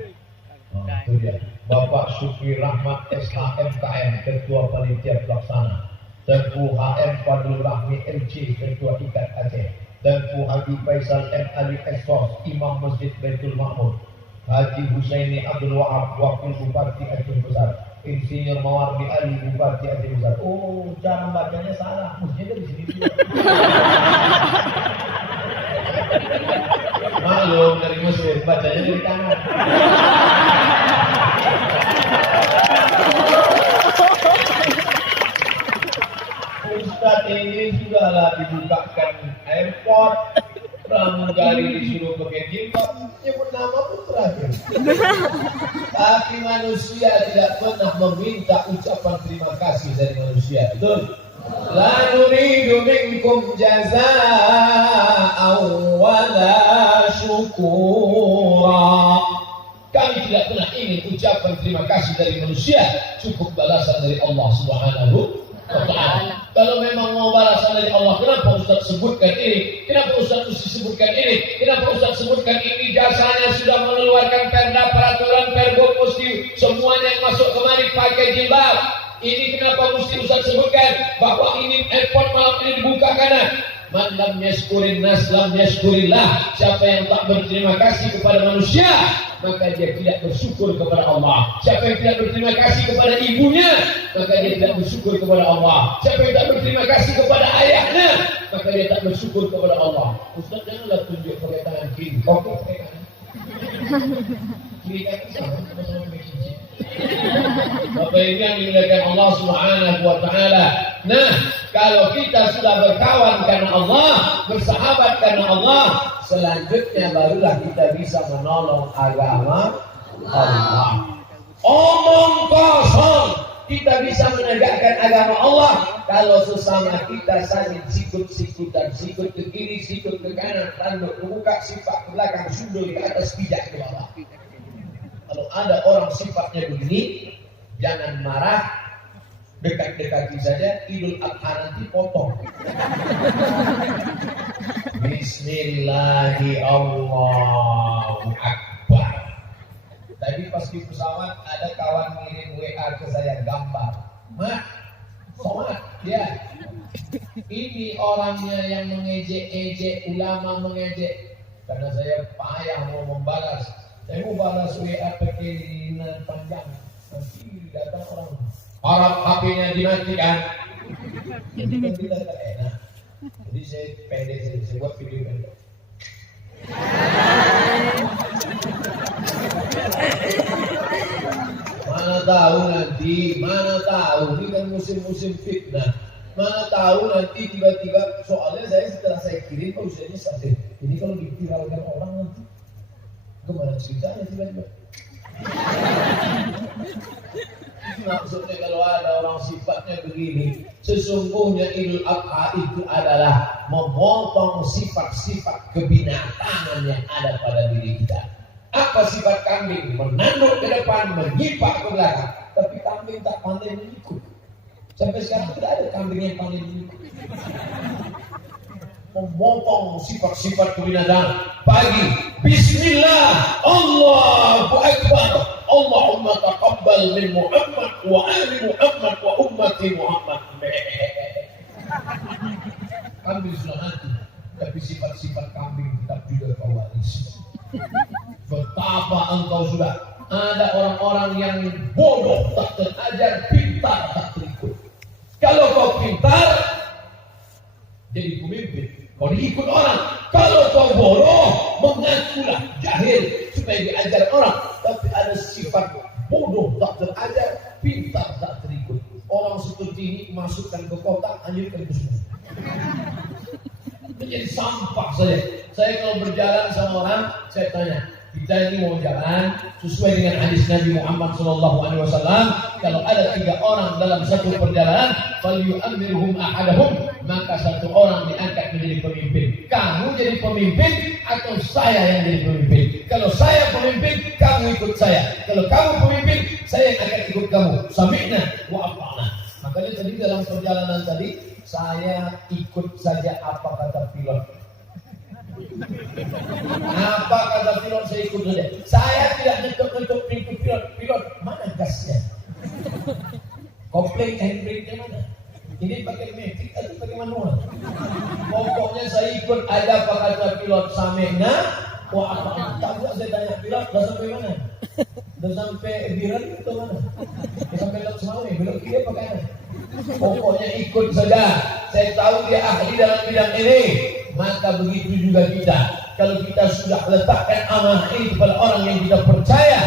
Itu dia. Bapak Syukri Rahmat SHM KM, Ketua Panitia Pelaksana. Tengku HM Fadlur Rahmi LC, Ketua Ikat Aceh. Tengku Haji Faisal M. Ali Essos, Imam Masjid Baitul Makmur. Haji Husaini Abdul Wahab, Wakil Bupati Aceh Besar. Insinyur Mawardi Ali, Bupati Aceh Besar. Oh, cara bacanya salah, mestinya dari sini juga. Maklum dari Mesir, bacanya dari kanan. Ustaz ini sudahlah dibukakan airport, pramugari disuruh pakai jilbab, nyebut nama pun terakhir. Tapi manusia tidak pernah meminta ucapan terima kasih dari manusia, betul? La nuridu minkum jazaa'an wa la syukura. Kami tidak pernah ingin ucapan terima kasih dari manusia, cukup balasan dari Allah Subhanahu wa ta'ala. Kalau memang mau balasan dari Allah, kenapa Ustaz sebutkan ini? Kenapa Ustaz sebutkan ini? Kenapa Ustaz sebutkan ini? Jasanya sudah mengeluarkan perda, peraturan, pergub, mesti semuanya yang masuk kemari pakai jilbab. Ini kenapa mesti Ustaz sebutkan bahwa ini airport malam ini dibuka karena man lam yashkurin nas lam yashkurillah. Siapa yang tak berterima kasih kepada manusia, maka dia tidak bersyukur kepada Allah. Siapa yang tidak berterima kasih kepada ibunya, maka dia tidak bersyukur kepada Allah. Siapa yang tak berterima kasih kepada ayahnya, maka dia tak bersyukur kepada Allah. Ustaz janganlah tunjuk pakai tangan kiri, oke pakai kanan. Kiri kaki sama-sama pakai cincin. Bapak Ibu yang dimuliakan Allah Subhanahu wa taala. Nah, kalau kita sudah berkawan karena Allah, bersahabat karena Allah, selanjutnya barulah kita bisa menolong agama Allah. Omong kosong, kita bisa menegakkan agama Allah kalau sesama kita saling sikut-sikutan, sikut ke kiri, sikut ke kanan, tanduk ke muka, sifat ke belakang, sundul ke atas, pijak ke bawah. Kalau ada orang sifatnya begini, jangan marah, dekat-dekati saja. Idul Adha nanti potong. Bismillahirrahmanirrahim. Allahu Akbar. Tadi pas di pesawat ada kawan ngirim WA ke saya gambar. Mak, sholat ya. Ini orangnya yang mengejek-ejek, ulama mengejek. Karena saya payah mau membalas. Saya mau balas WA pakai panjang. Nanti datang orang Arab, HP-nya dimatikan. Jadi kan kita tak enak. Jadi saya pendek, saya buat video pendek. Mana tahu nanti, mana tahu ini kan musim-musim fitnah. Mana tahu nanti tiba-tiba, soalnya setelah saya kirim kok usianya sampai ini kalau diviralkan orang nanti gimana ceritanya tiba-tiba? Maksudnya kalau ada orang sifatnya begini, sesungguhnya Idul Adha itu adalah memotong sifat-sifat kebinatangan yang ada pada diri kita. Apa sifat kambing? Menanduk ke depan, menyipak ke belakang. Tapi kambing tak pandai mengikut. Sampai sekarang tidak ada kambing yang pandai mengikut. Memotong sifat-sifat kebinatangan. Pagi, Bismillah, Allahu Akbar, Allahumma taqabbal min Muhammad wa ali Muhammad wa ummati Muhammad. Kambing sudah mati, tapi sifat-sifat kambing tetap juga kau warisi. Betapa engkau sudah ada orang-orang yang bodoh tak terajar, pintar tak terikut. Kalau kau pintar jadi pemimpin, kau diikut orang. Kalau kau bodoh, mengakulah jahil supaya diajar orang. Tapi ada sifat bodoh tak terajar, pintar tak terikut. Orang seperti ini masukkan ke kotak, anjurkan ke sungai. Menjadi sampah saja. Saya kalau berjalan sama orang, saya tanya, kita ini mau jalan sesuai dengan hadis Nabi Muhammad SAW. Kalau ada 3 orang dalam satu perjalanan, falyu'ammirhum ahadahum, maka satu orang diangkat menjadi pemimpin. Kamu jadi pemimpin atau saya yang jadi pemimpin? Kalau saya pemimpin, kamu ikut saya. Kalau kamu pemimpin, saya yang akan ikut kamu. Sami'na wa ata'na. Makanya tadi dalam perjalanan tadi, saya ikut saja apa kata pilot. Apa kata pilot saya ikut saja. Saya tidak ngetuk-ngetuk pintu pilot. Pilot, mana gasnya? Kopling handbrake-nya mana? Ini pakai matic atau pakai manual? Pokoknya saya ikut aja apa kata pilot. Samena, wah apa? Tak buat saya tanya pilot, dah sampai mana? Dah sampai Biren atau mana? Dah sampai Lok Semawe, belok kiri apa kanan? Pokoknya ikut saja. Saya tahu dia ahli dalam bidang ini. Maka begitu juga kita. Kalau kita sudah letakkan amanah ini kepada orang yang kita percaya,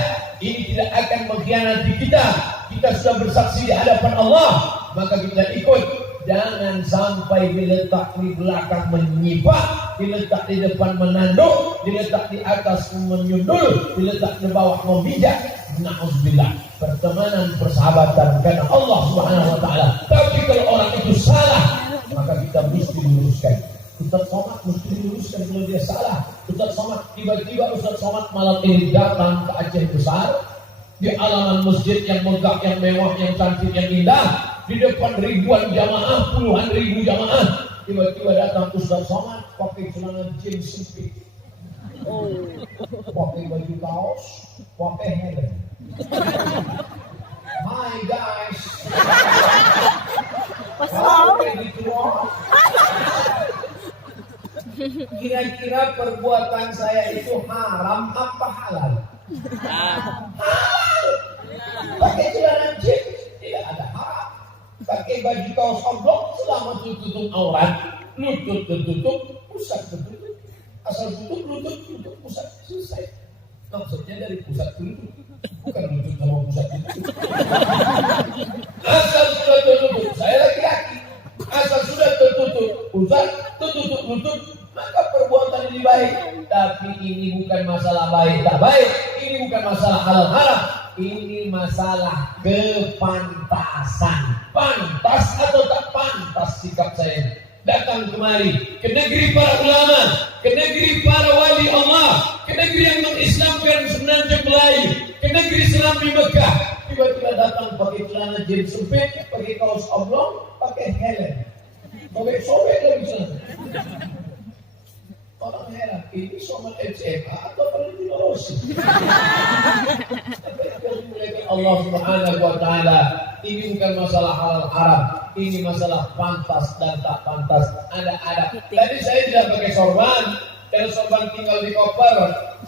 ini tidak akan mengkhianati kita. Kita sudah bersaksi di hadapan Allah, maka kita ikut. Jangan sampai diletak di belakang menyipak, diletak di depan menanduk, diletak di atas menyundul, diletak di bawah memijak. Na'udzubillah. Pertemanan, persahabatan karena Allah Subhanahu wa taala. Tapi kalau orang itu salah, maka kita mesti diluruskan. Ustaz Somad mesti diluruskan kalau dia salah. Ustaz Somad, tiba-tiba Ustaz Somad malam ini datang ke Aceh Besar, di halaman masjid yang megah, yang mewah, yang cantik, yang indah, di depan ribuan jamaah, puluhan ribu jamaah. Tiba-tiba datang Ustaz Somad pakai celana jeans sempit, pakai baju kaos, pakai helm. Hi guys. Kira-kira perbuatan saya itu haram apa halal? Halal. Pakai celana jeans tidak ada haram. Pakai baju kaos oblong selama tutup aurat, lutut tertutup, pusat tertutup. Asal tutup lutut, tutup pusat, selesai. Maksudnya dari pusat ke lutut, bukan lutut sama pusat tertutup. Asal sudah tertutup, saya laki-laki. Asal sudah tertutup pusat, tertutup lutut, maka perbuatan ini baik. Tapi ini bukan masalah baik tak baik. Ini bukan masalah halal haram. Ini masalah kepantasan. Pantas atau tak pantas sikap saya datang kemari ke negeri para ulama, ke negeri para wali Allah, ke negeri yang mengislamkan Semenanjung Melayu, ke negeri Serambi Mekah. Tiba-tiba datang pakai celana jeans sempit, pakai kaos oblong, pakai helm, pakai sobek lagi sana. Orang heran, ini Somad SMA atau Valentino Rossi? Allah Subhanahu wa taala, ini bukan masalah halal haram, ini masalah pantas dan tak pantas. Ada. Tadi saya tidak pakai sorban, dan sorban tinggal di koper,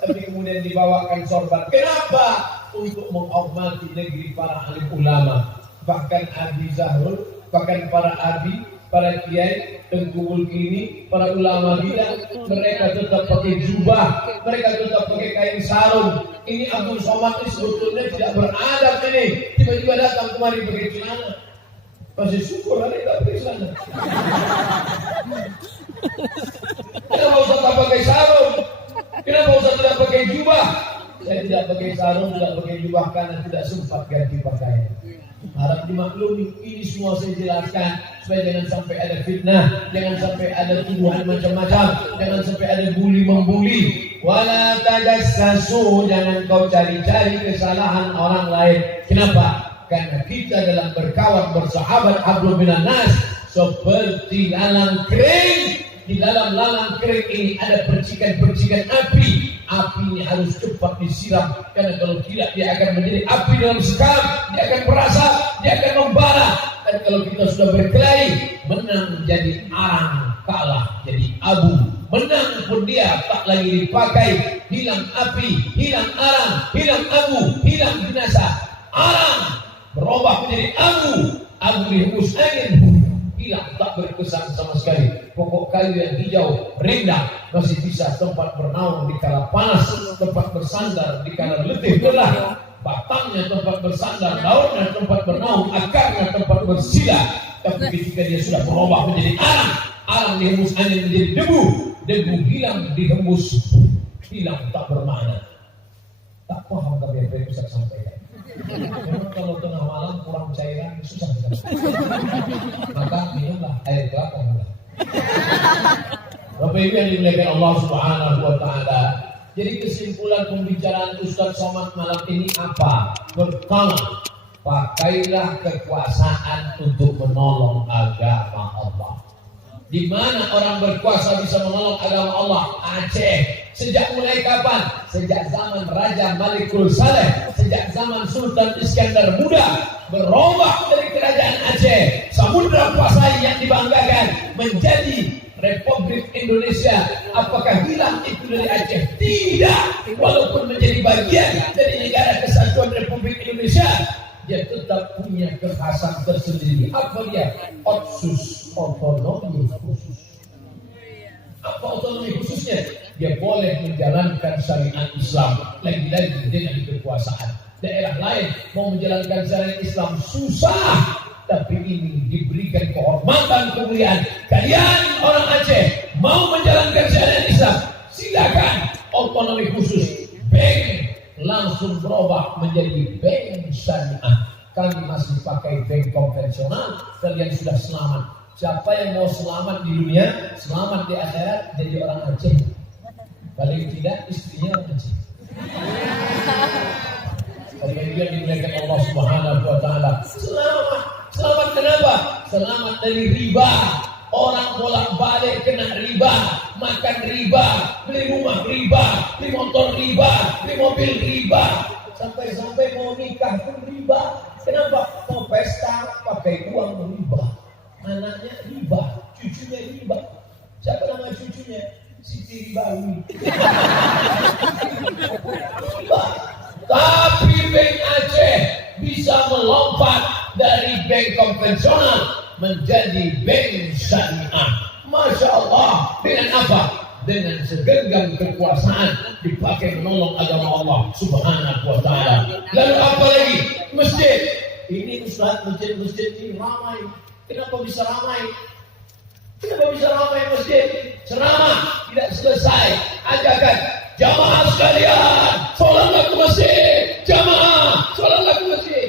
tapi kemudian dibawakan sorban. Kenapa? Untuk menghormati negeri para alim ulama. Bahkan Abi Zahrul, bahkan para abi, para kiai, Tengku Mulkini, para ulama kita, mereka tetap pakai jubah, mereka tetap pakai kain sarung. Ini Abdul Somad ini sebetulnya tidak beradab ini. Tiba-tiba datang kemari pakai celana. Masih syukur ada tidak pakai celana. Kenapa Ustaz tak pakai sarung? Kenapa Ustaz tidak pakai jubah? Saya tidak pakai sarung, tidak pakai jubah karena tidak sempat ganti pakaian. Harap dimaklumi, ini semua saya jelaskan supaya jangan sampai ada fitnah, jangan sampai ada tuduhan macam-macam, jangan sampai ada bully membuli. Wala tajassasu, jangan kau cari-cari kesalahan orang lain. Kenapa? Karena kita dalam berkawan bersahabat hablum minan nas seperti lalang kering. Di dalam lalang kering ini ada percikan-percikan api. Api ini harus cepat disiram, karena kalau tidak dia akan menjadi api dalam sekam, dia akan merasa, dia akan membara. Dan kalau kita sudah berkelahi, menang jadi arang, kalah jadi abu. Menang pun dia tak lagi dipakai, hilang api, hilang arang, hilang abu, hilang binasa. Arang berubah menjadi abu, abu dihembus angin, hilang, tak berkesan sama sekali. Pokok kayu yang hijau rindang masih bisa tempat bernaung di kala panas, tempat bersandar di kala letih lelah. Batangnya tempat bersandar, daunnya tempat bernaung, akarnya tempat bersila. Tapi ketika dia sudah berubah menjadi arang, arang dihembus angin menjadi debu, debu hilang dihembus, hilang, tak bermakna. Tak paham kami apa yang Ustaz sampaikan. Memang kalau tengah malam kurang cairan susah sekali. Maka minumlah air kelapa muda. Bapak Ibu yang dimuliakan Allah Subhanahu wa taala. Jadi kesimpulan pembicaraan Ustaz Somad malam ini apa? Pertama, pakailah kekuasaan untuk menolong agama Allah. Di mana orang berkuasa bisa menolong agama Allah? Aceh. Sejak mulai kapan? Sejak zaman Raja Malikul Saleh, sejak zaman Sultan Iskandar Muda, berubah dari kerajaan Aceh, samudra pasai yang dibanggakan, menjadi Republik Indonesia. Apakah hilang itu dari Aceh? Tidak. Walaupun menjadi bagian dari negara kesatuan Republik Indonesia, dia tetap punya kekhasan tersendiri. Apa dia? Otsus, otonomi khusus. Apa otonomi khususnya? Dia boleh menjalankan syariat Islam lagi-lagi dengan kekuasaan. Daerah lain mau menjalankan syariat Islam susah, tapi ini diberikan kehormatan kemuliaan. Kalian orang Aceh mau menjalankan syariat Islam, silakan. Otonomi khusus, bank langsung berubah menjadi bank syariah. Kami masih pakai bank konvensional, kalian sudah selamat. Siapa yang mau selamat di dunia, selamat di akhirat, jadi orang Aceh. Paling tidak istrinya orang Aceh. Kemudian dimuliakan Allah Subhanahu wa taala. Selamat. Selamat kenapa? Selamat dari riba. Orang bolak-balik kena riba, makan riba, beli rumah riba, beli motor riba, beli mobil riba. Sampai-sampai mau nikah pun riba. Kenapa? Mau pesta pakai uang riba. Anaknya riba, cucunya riba. Siapa nama cucunya? Siti Ribawi. Riba. Tapi bank Aceh bisa melompat dari bank konvensional menjadi bank syariah. Masya Allah. Dengan apa? Dengan segenggam kekuasaan dipakai menolong agama Allah Subhanahu wa taala. Lalu apa lagi? Masjid. Ini Ustaz, masjid ini ramai. Kenapa bisa ramai? Kenapa bisa ramai masjid? Ceramah tidak selesai. Ajakan jamaah sekalian, sholatlah ke masjid. Jamaah, sholatlah ke masjid.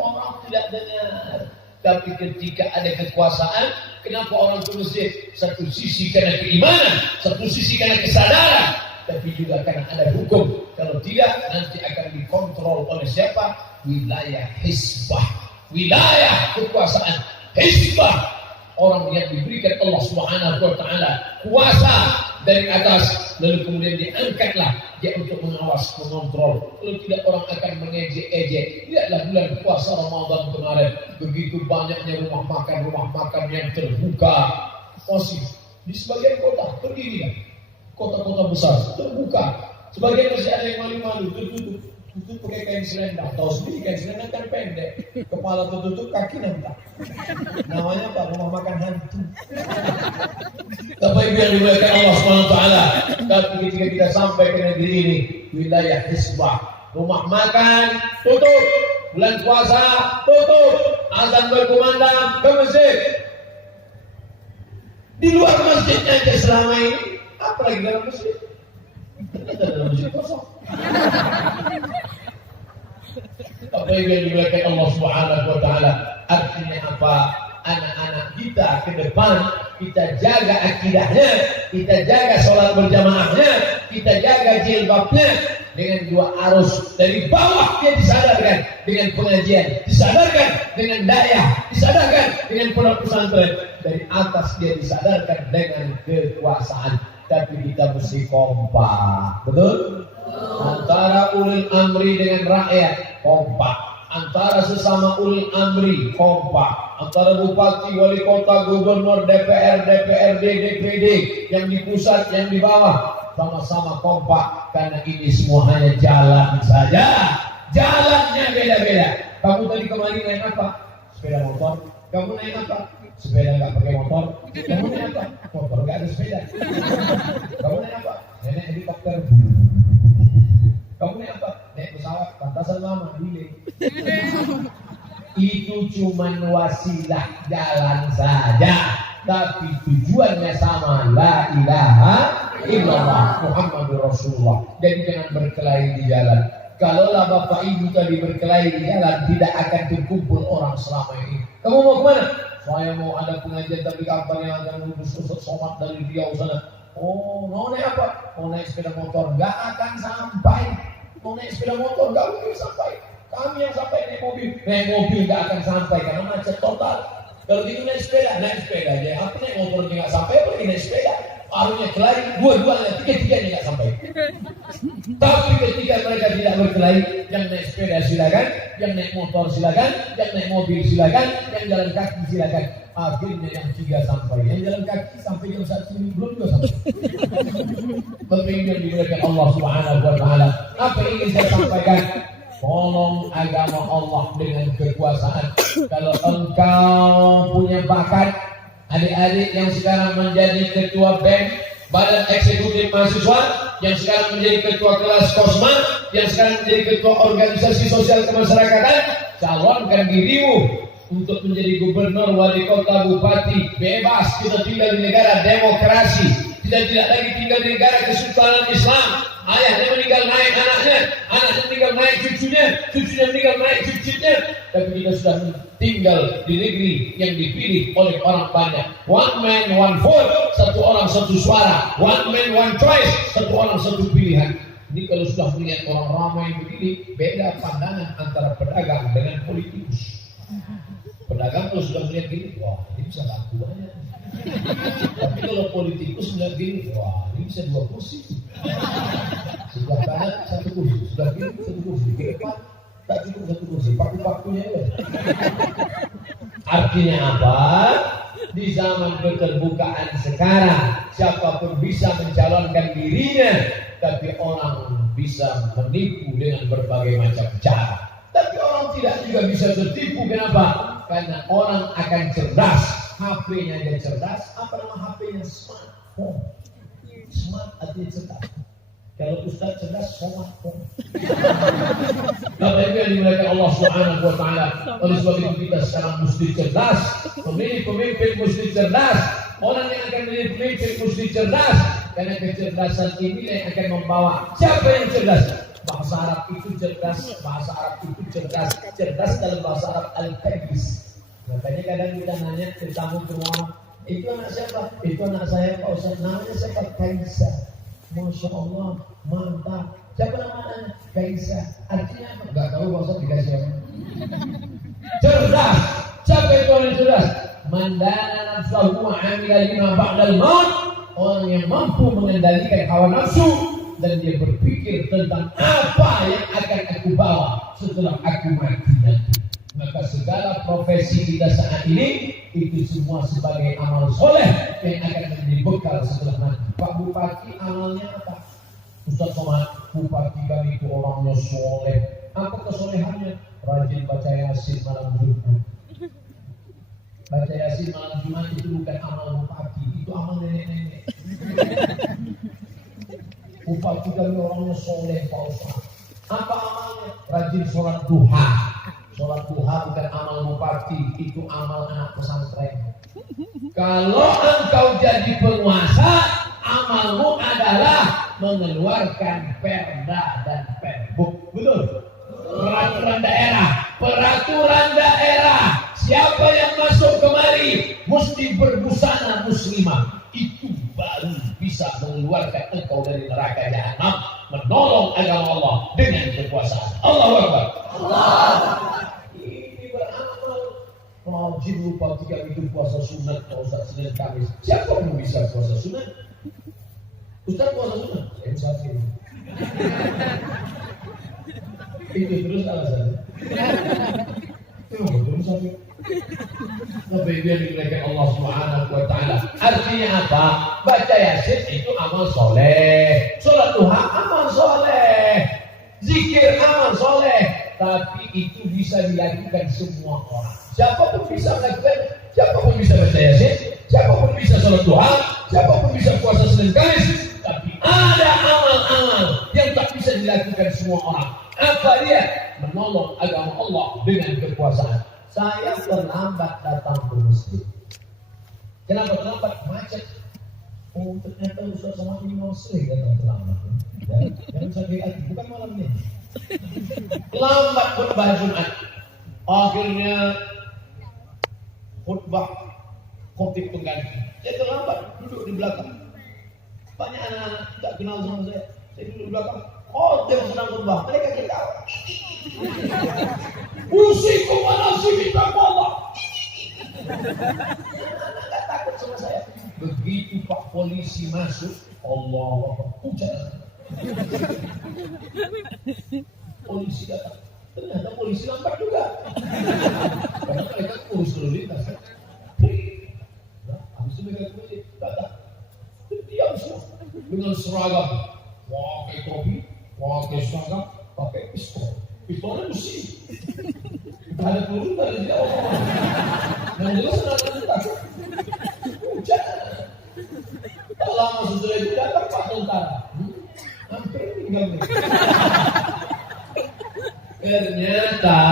Orang tidak dengar. Tapi ketika ada kekuasaan, kenapa orang ke masjid? Satu sisi karena keimanan, satu sisi karena kesadaran, tapi juga karena ada hukum. Kalau tidak, nanti akan dikontrol oleh siapa? Wilayah hisbah, wilayah kekuasaan hisbah. Orang yang diberikan Allah Subhanahu wa taala kuasa dari atas, lalu kemudian diangkatlah dia untuk mengawas, mengontrol. Kalau tidak, orang akan mengejek-ejek. Lihatlah bulan puasa Ramadan kemarin, begitu banyaknya rumah makan yang terbuka. Masih di sebagian kota terdiri, kota-kota besar terbuka. Sebagian masih ada yang malu-malu, tertutup. tutup pakai kain selendang. Tahu sendiri kain selendang kan pendek, kepala tertutup, kaki nampak. Namanya apa? Rumah makan hantu. Bapak Ibu yang dimuliakan Allah SWT, tapi ketika kita sampai ke negeri ini, wilayah Hisbah, rumah makan tutup, bulan puasa tutup, azan berkumandang ke masjid. Di luar masjidnya aja selama ini, apalagi dalam masjid? Ternyata dalam masjid kosong. Apa yang dimuliakan Allah Subhanahu wa taala? Artinya apa? Anak-anak kita ke depan kita jaga akidahnya, kita jaga sholat berjamaahnya, kita jaga jilbabnya dengan dua arus. Dari bawah dia disadarkan dengan pengajian, disadarkan dengan dakwah, disadarkan dengan pondok pesantren. Dari atas dia disadarkan dengan kekuasaan. Tapi kita mesti kompak, betul? Antara ulil amri dengan rakyat kompak. Antara sesama ulil amri kompak, antara bupati, wali kota, gubernur, DPR, DPRD, DPD, yang di pusat, yang di bawah, sama-sama kompak, karena ini semua hanya jalan saja. Jalannya beda-beda. Kamu tadi kemarin naik apa? Sepeda motor. Kamu naik apa? Sepeda nggak pakai motor. Kamu naik apa? Motor nggak ada sepeda. Kamu naik apa? Naik helikopter. Kamu naik apa? Naik pesawat. Pantasan lama, delay. Itu cuma wasilah jalan saja, tapi tujuannya sama, la ilaha illallah Muhammadur Rasulullah. Jadi jangan berkelahi di jalan. Kalaulah Bapak Ibu tadi berkelahi di jalan, tidak akan terkumpul orang selama ini. Kamu mau kemana? Saya mau ada pengajian tabligh akbar yang akan lulus somat dari Riau sana. Oh, mau naik apa? Mau naik sepeda motor, nggak akan sampai. Mau naik sepeda motor, nggak mungkin sampai. Kami yang sampai naik mobil nggak akan sampai karena macet total. Kalau gitu naik sepeda aja. Apa naik motor nggak sampai, pergi naik sepeda. Akhirnya kelahi, dua-duanya, tiga-tiganya nggak sampai. Tapi ketika mereka tidak berkelahi, yang naik sepeda silakan, yang naik motor silakan, yang naik mobil silakan, yang jalan kaki silakan. Akhirnya yang tiga sampai, yang jalan kaki sampai jam 1 ini belum juga sampai. Berpindah diberikan Allah Subhanahu wa taala. Apa yang ingin saya sampaikan? Tolong agama Allah dengan kekuasaan. Kalau engkau punya bakat, adik-adik yang sekarang menjadi ketua BEM, Badan Eksekutif Mahasiswa, yang sekarang menjadi ketua kelas Kosma, yang sekarang menjadi ketua organisasi sosial kemasyarakatan, calonkan dirimu untuk menjadi gubernur, wali kota, bupati. Bebas, kita tinggal di negara demokrasi. Kita tidak lagi tinggal di negara kesultanan Islam. Ayahnya meninggal naik anaknya, anaknya meninggal naik cucunya, cucunya meninggal naik cucunya. Tapi kita sudah tinggal di negeri yang dipilih oleh orang banyak. One man, one vote, satu orang satu suara. One man, one choice, satu orang satu pilihan. Ini kalau sudah melihat orang ramai begini, beda pandangan antara pedagang dengan politikus. Pedagang kalau sudah melihat gini, wah ini bisa laku banyak. Tapi kalau politikus melihat gini, wah ini bisa 2 kursi. Sebelah kanan 1 kursi, sebelah kiri 1 kursi, di depan tak cukup 1 kursi, paku-pakunya ya. Artinya apa? Di zaman keterbukaan sekarang, siapapun bisa mencalonkan dirinya, tapi orang bisa menipu dengan berbagai macam cara. Tapi orang tidak juga bisa tertipu. Kenapa? Karena orang akan cerdas. HP-nya dia cerdas. Apa nama HP-nya? Smartphone. Smart artinya cerdas. Kalau Ustaz cerdas, smartphone. Bapak Ibu yang dimuliakan Allah Subhanahu wa taala. Oleh sebab itu kita sekarang mesti cerdas. Pemimpin mesti cerdas. Orang yang akan menjadi pemimpin mesti cerdas. Karena kecerdasan ini yang akan membawa. Siapa yang cerdas? Bahasa Arab itu cerdas, bahasa Arab itu cerdas. Cerdas dalam bahasa Arab al-kadis. Makanya kadang kita nanya ke tamu ke rumah, itu anak siapa? Itu anak saya Pak Ustaz. Namanya siapa? Kaisa. Masya Allah, mantap. Siapa nama anaknya? Kaisa. Artinya apa? Gak tahu Pak Ustaz dikasih apa. Cerdas. Siapa itu orang cerdas? Mandana nafsahu amila lima ba'dal maut. Orang yang mampu mengendalikan hawa nafsu dan dia berpikir tentang apa yang akan aku bawa setelah aku mati nanti. Maka segala profesi kita saat ini itu semua sebagai amal soleh yang akan menjadi bekal setelah mati. Pak Bupati amalnya apa? Ustaz Somad, bupati kami itu orangnya soleh. Apa kesolehannya? Rajin baca Yasin malam Jumat. Baca Yasin malam Jumat itu bukan amal bupati, itu amal nenek-nenek. Bupati kami orangnya soleh, Pak Ustaz. Apa amalnya? Rajin sholat duha. Sholat duha bukan amal bupati, itu amal anak pesantren. Kalau engkau jadi penguasa, amalmu adalah mengeluarkan perda dan perbuk. Betul? Peraturan daerah. Peraturan daerah. Siapa yang masuk kemari mesti berbusana muslimah. Itu baru bisa mengeluarkan engkau dari neraka jahanam, menolong agama Allah dengan kekuasaan. Allahu Akbar. Allah. Ini beramal. Rajin lupa jika itu puasa sunat, Ustaz Senin Kamis. Siapa yang bisa puasa sunat? Ustaz puasa sunat? Saya musafir. Itu terus alasannya. Itu musafir. Lebih dia dimuliakan Allah Subhanahu wa taala. Artinya apa? Baca Yasin itu amal soleh. Sholat duha amal soleh. Zikir amal soleh. Tapi itu bisa dilakukan semua orang. Siapapun bisa melakukan, siapapun bisa baca Yasin, siapapun bisa sholat duha, siapapun bisa puasa Senin Kamis. Tapi ada amal-amal yang tak bisa dilakukan semua orang. Apa dia? Menolong agama Allah dengan kekuasaan. Saya terlambat datang ke masjid. Kenapa terlambat? Macet. Oh, ternyata Ustaz Somad ini mau sering datang terlambat. Jangan sampai lagi, bukan malam ini. Lambat khutbah Jumat. Akhirnya khutbah khotib pengganti. Saya terlambat duduk di belakang. Banyak anak-anak tak kenal sama saya. Saya duduk di belakang. Oh, dia sedang khutbah. Mereka ketawa. Usikum wa nafsi bittaqwallah. Enggak takut sama saya. Begitu Pak polisi masuk, Allah Akbar. Polisi datang. Ternyata polisi lambat juga. Karena mereka urus lalu lintas. Nah, habis itu mereka polisi datang. Diam semua dengan seragam. Pakai topi, pakai seragam, pakai pistol. Pistolnya besi. Ada peluru dari dia orang. Yang jelas seragam takut. Hujan. Tak lama setelah itu datang Pak Tentara. Hampir tinggal. Ternyata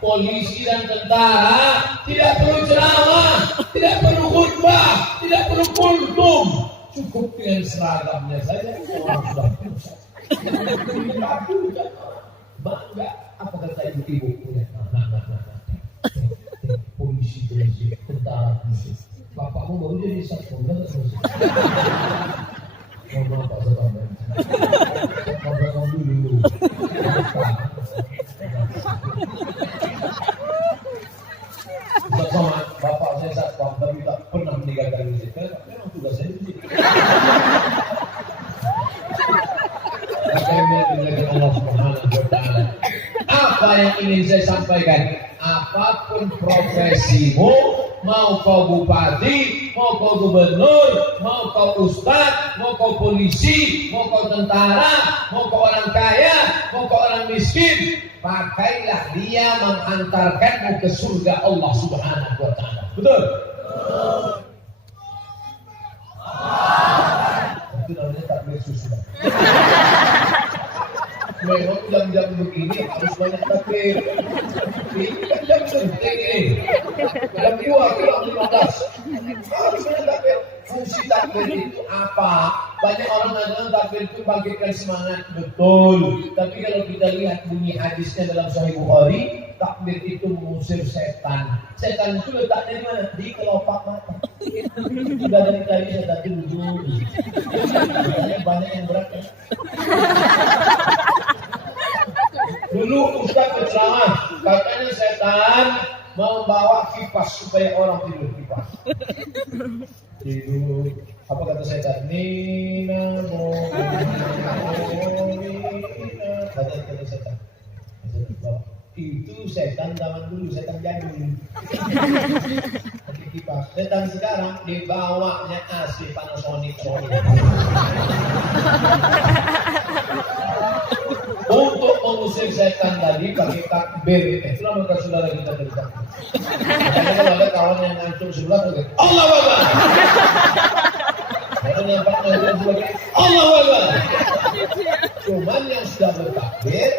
polisi dan tentara tidak perlu ceramah, tidak perlu khutbah, tidak perlu kultum. Cukup dengan seragamnya saja orang sudah pusat. Bangga apa kata ibu-ibu? Polisi, tentara, polisi. Bapakmu baru jadi satu, enggak selesai. Mohon Pak Sabar. Ngobrol dulu. Ustaz Somad, bapak saya satpam tapi tak pernah meninggalkan masjid. Memang tugas saya di sini. Akan Allah Subhanahu wa taala. Apa yang ingin saya sampaikan? Apapun profesimu, mau kau bupati, mau kau gubernur, mau kau ustaz, mau kau polisi, mau kau tentara, mau kau orang kaya, mau kau orang miskin, pakailah dia mengantarkanmu ke surga Allah Subhanahu wa taala. Betul? Itu namanya takbir susu. Memang jam-jam begini harus banyak takbir. Ini kan jam penting ini. Jam 2 kurang 15. Harus banyak takbir. Fungsi takbir itu apa? Banyak orang mengatakan takbir itu bangkitkan semangat. Betul. Tapi kalau kita lihat bunyi hadisnya dalam Sahih Bukhari, takbir itu mengusir setan. Setan itu letaknya di mana? Di kelopak mata. Sudah dari tadi saya tadi duduk. Banyak yang berat ya. Dulu Ustaz berceramah, katanya setan mau bawa kipas supaya orang tidur kipas. Tidur. Apa kata setan? Nina mo. Kata setan. Itu setan zaman dulu, setan jadul. Tapi kipas. Datang sekarang dibawanya AC Panasonic Sony. Untuk mengusir setan tadi pakai takbir. Itulah maka saudara kita bertakbir. Kalau ada kawan yang ngancung sebelah, Allah Akbar. Kalau nampak ngancung sebelah, Allah Akbar. Cuman yang sudah bertakbir,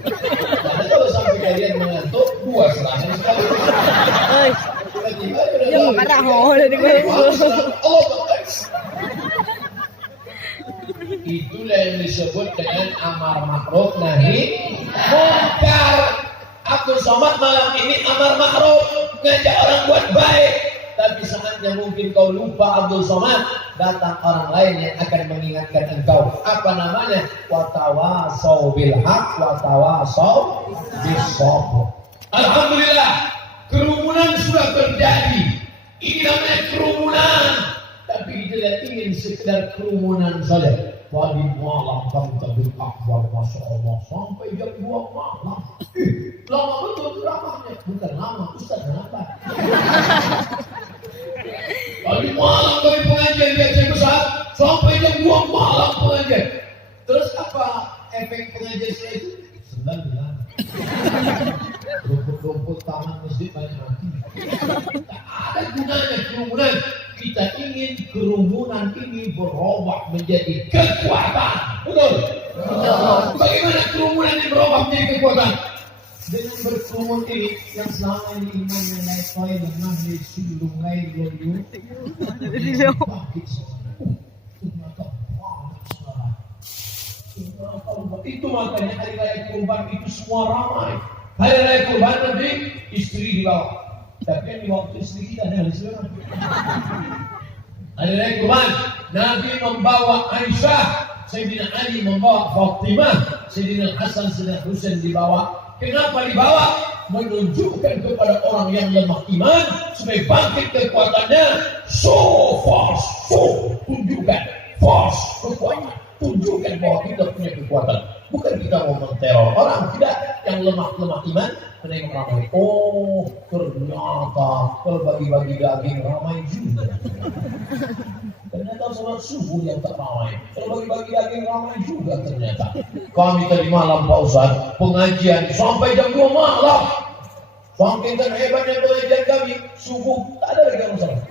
karena kalau sampai kalian mengantuk, 2 serangan sekali. Dia makan tahu dari gue. Itulah yang disebut dengan amar ma'ruf nahi munkar. Abdul Somad malam ini amar ma'ruf, ngajak orang buat baik. Tapi saatnya mungkin kau lupa Abdul Somad, datang orang lain yang akan mengingatkan engkau. Apa namanya? Watawasau bil haq, watawasau bis sabr. Alhamdulillah, kerumunan sudah terjadi. Ini namanya kerumunan. Tapi tidak ingin sekedar kerumunan saja. Tadi malam kami tabir akbar, Masya Allah, sampai jam 2 malam. Lama betul ceramahnya. Bukan lama, Ustaz, kenapa? Tadi malam kami pengajian di Aceh Besar, sampai jam 2 malam pengajian. Terus apa efek pengajian saya itu? Senang. Rumput-rumput taman masjid banyak mati. Tak ada gunanya kerumunan. Kita ingin kerumunan ini berubah menjadi kekuatan. Betul? Bagaimana kerumunan ini berubah menjadi kekuatan? Dengan berkerumun ini yang selama ini imam yang naik toilet dan mahli sulung lain lalu bangkit itu makanya hari raya kurban itu semua ramai. Hari raya kurban nanti istri dibawa. Tapi yang di waktu istri kita ada istri orang. Hari raya kurban Nabi membawa Aisyah, Sayyidina Ali membawa Fatimah, Sayyidina Hasan, Sayyidina Husain dibawa. Kenapa dibawa? Menunjukkan kepada orang yang lemah iman supaya bangkit kekuatannya. Tunjukkan force, kekuatan. Tunjukkan bahwa kita punya kekuatan. Bukan kita mau menteror orang, tidak. Yang lemah iman menengok ramai. Oh, ternyata kalau bagi-bagi daging ramai juga. Ternyata sholat subuh yang tak ramai. Kalau bagi-bagi daging ramai juga ternyata. Kami tadi malam Pak Ustaz, pengajian sampai jam 2 malam. Saking hebatnya pengajian kami, subuh tak ada lagi masalah.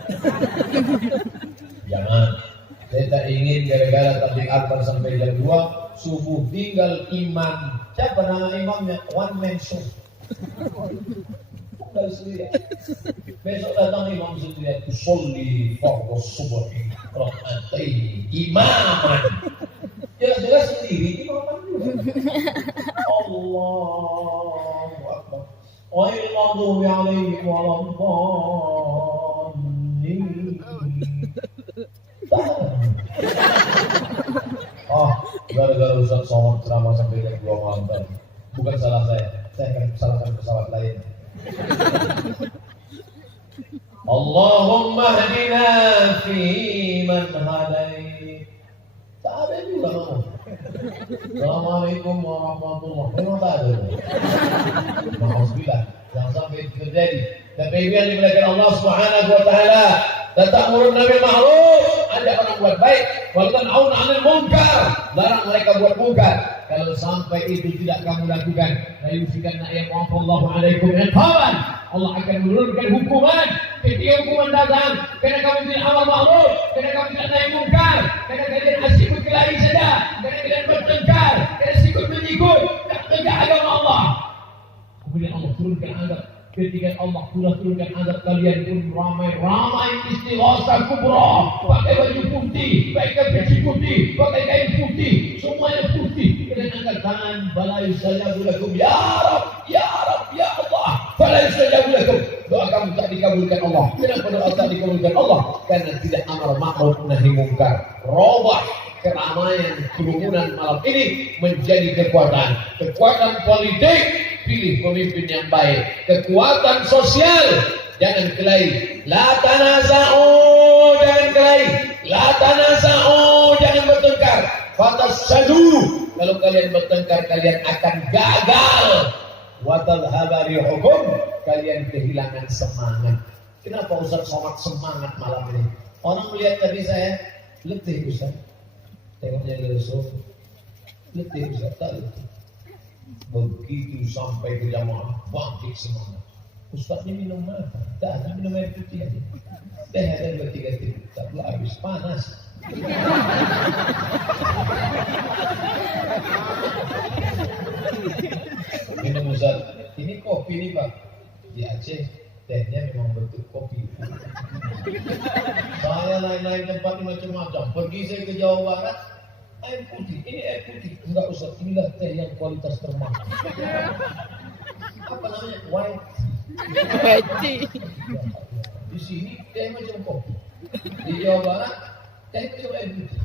Jangan. Saya tak ingin gara-gara tabligh akbar sampai jam 2 subuh tinggal imam. Siapa nama imamnya? One man show. Tunggal sendiri. Besok datang imam sendiri. Usolli fardhu subuhi rak'ataini imaman. Jelas-jelas sendiri imaman juga. Allahu Akbar. Ghairil maghdubi 'alaihim waladdallin. Oh, gara-gara Ustaz Somad ceramah sampai jam 2 malam tadi. Bukan salah saya akan salahkan pesawat lain. Allahumma hadina fi man hadait. Tak ada juga ngomong. Assalamualaikum warahmatullahi wabarakatuh. Memang tak ada. Alhamdulillah, jangan sampai itu terjadi. Tapi yang dimuliakan Allah Subhanahu wa taala, la ta'muruna bil ma'ruf, ajak orang buat baik, wa tanhauna 'anil munkar, larang mereka buat munkar. Kalau sampai itu tidak kamu lakukan, la yusikanna ayyamallahu 'alaikum iqaban, Allah akan menurunkan hukuman. Ketika hukuman datang, karena kamu tidak amal ma'ruf, karena kamu tidak nahi munkar, karena kalian asyik berkelahi saja, karena kalian bertengkar, karena sikut menyikut, tak tegak agama Allah. Kemudian Allah turunkan azab. Ketika Allah sudah turunkan azab, kalian pun ramai-ramai istighatsah kubra, pakai baju putih, pakai baju putih, pakai kain putih, semuanya putih. Kalian angkat tangan, balai sajabu lakum, ya Rab, ya Rab, ya Allah, balai sajabu lakum. Doa kamu tak dikabulkan Allah. Kenapa doa tak dikabulkan Allah? Karena tidak amar ma'ruf nahi munkar. Robah keramaian kerumunan malam ini menjadi kekuatan. Kekuatan politik, pilih pemimpin yang baik. Kekuatan sosial, jangan kelahi. La tanaza'u, jangan kelahi. La tanaza'u, jangan bertengkar. Fatasyadu, kalau kalian bertengkar kalian akan gagal. wa tadhhaba rihukum, kalian kehilangan semangat. Kenapa Ustaz sholat semangat malam ini? Orang melihat tadi saya letih Ustaz. Tengoknya Rasul letih Ustaz, tak letih. Begitu sampai ke jamaah bangkit semangat. Ustaznya minum apa? Tak, minum air putih aja. Teh ada 2-3 titik, tak pula habis, panas. Minum Ustaz, ini kopi nih Pak. Di Aceh tehnya memang bentuk kopi. Saya lain-lain tempat macam-macam. Pergi saya ke Jawa Barat, air putih. Ini air putih. Enggak Ustaz, inilah teh yang kualitas termahal. Apa namanya? White Peci. Di sini teh macam kopi. Di Jawa Barat teh macam air putih.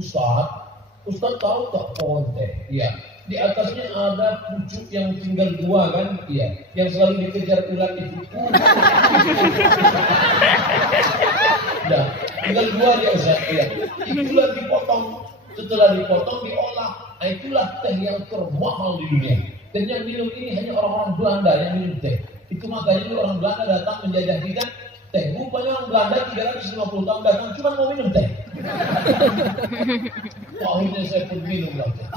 Ustaz tahu tak pohon teh? Iya. Di atasnya ada pucuk yang tinggal 2 kan? Iya. Yang selalu dikejar ular itu. Nah, tinggal 2 dia Ustaz. Iya. Itulah dipotong. Setelah dipotong diolah. Nah, itulah teh yang termahal di dunia. Dan yang minum ini hanya orang-orang Belanda yang minum teh. Itu makanya dulu orang Belanda datang menjajah kita. Teh, rupanya orang Belanda 350 tahun datang cuma mau minum teh. Akhirnya saya pun minum lah teh.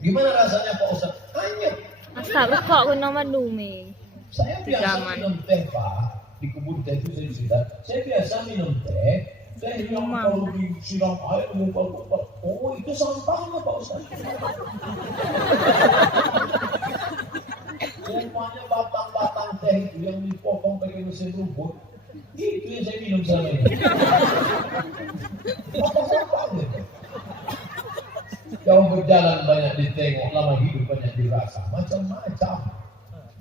Gimana rasanya Pak Ustaz? Hanya. Asal kok kena madumi. Saya biasa minum teh Pak. Di kebun teh itu saya sudah. Saya biasa minum teh. Teh yang kalau disiram air mengumpal-kumpal. Oh itu sampahnya Pak Ustaz. Sampahnya batang-batang teh itu yang dipotong pakai mesin rumput. Itu yang saya minum selama ini. Apa-apa gitu. Jauh berjalan banyak ditengok, lama hidup banyak dirasa, macam-macam.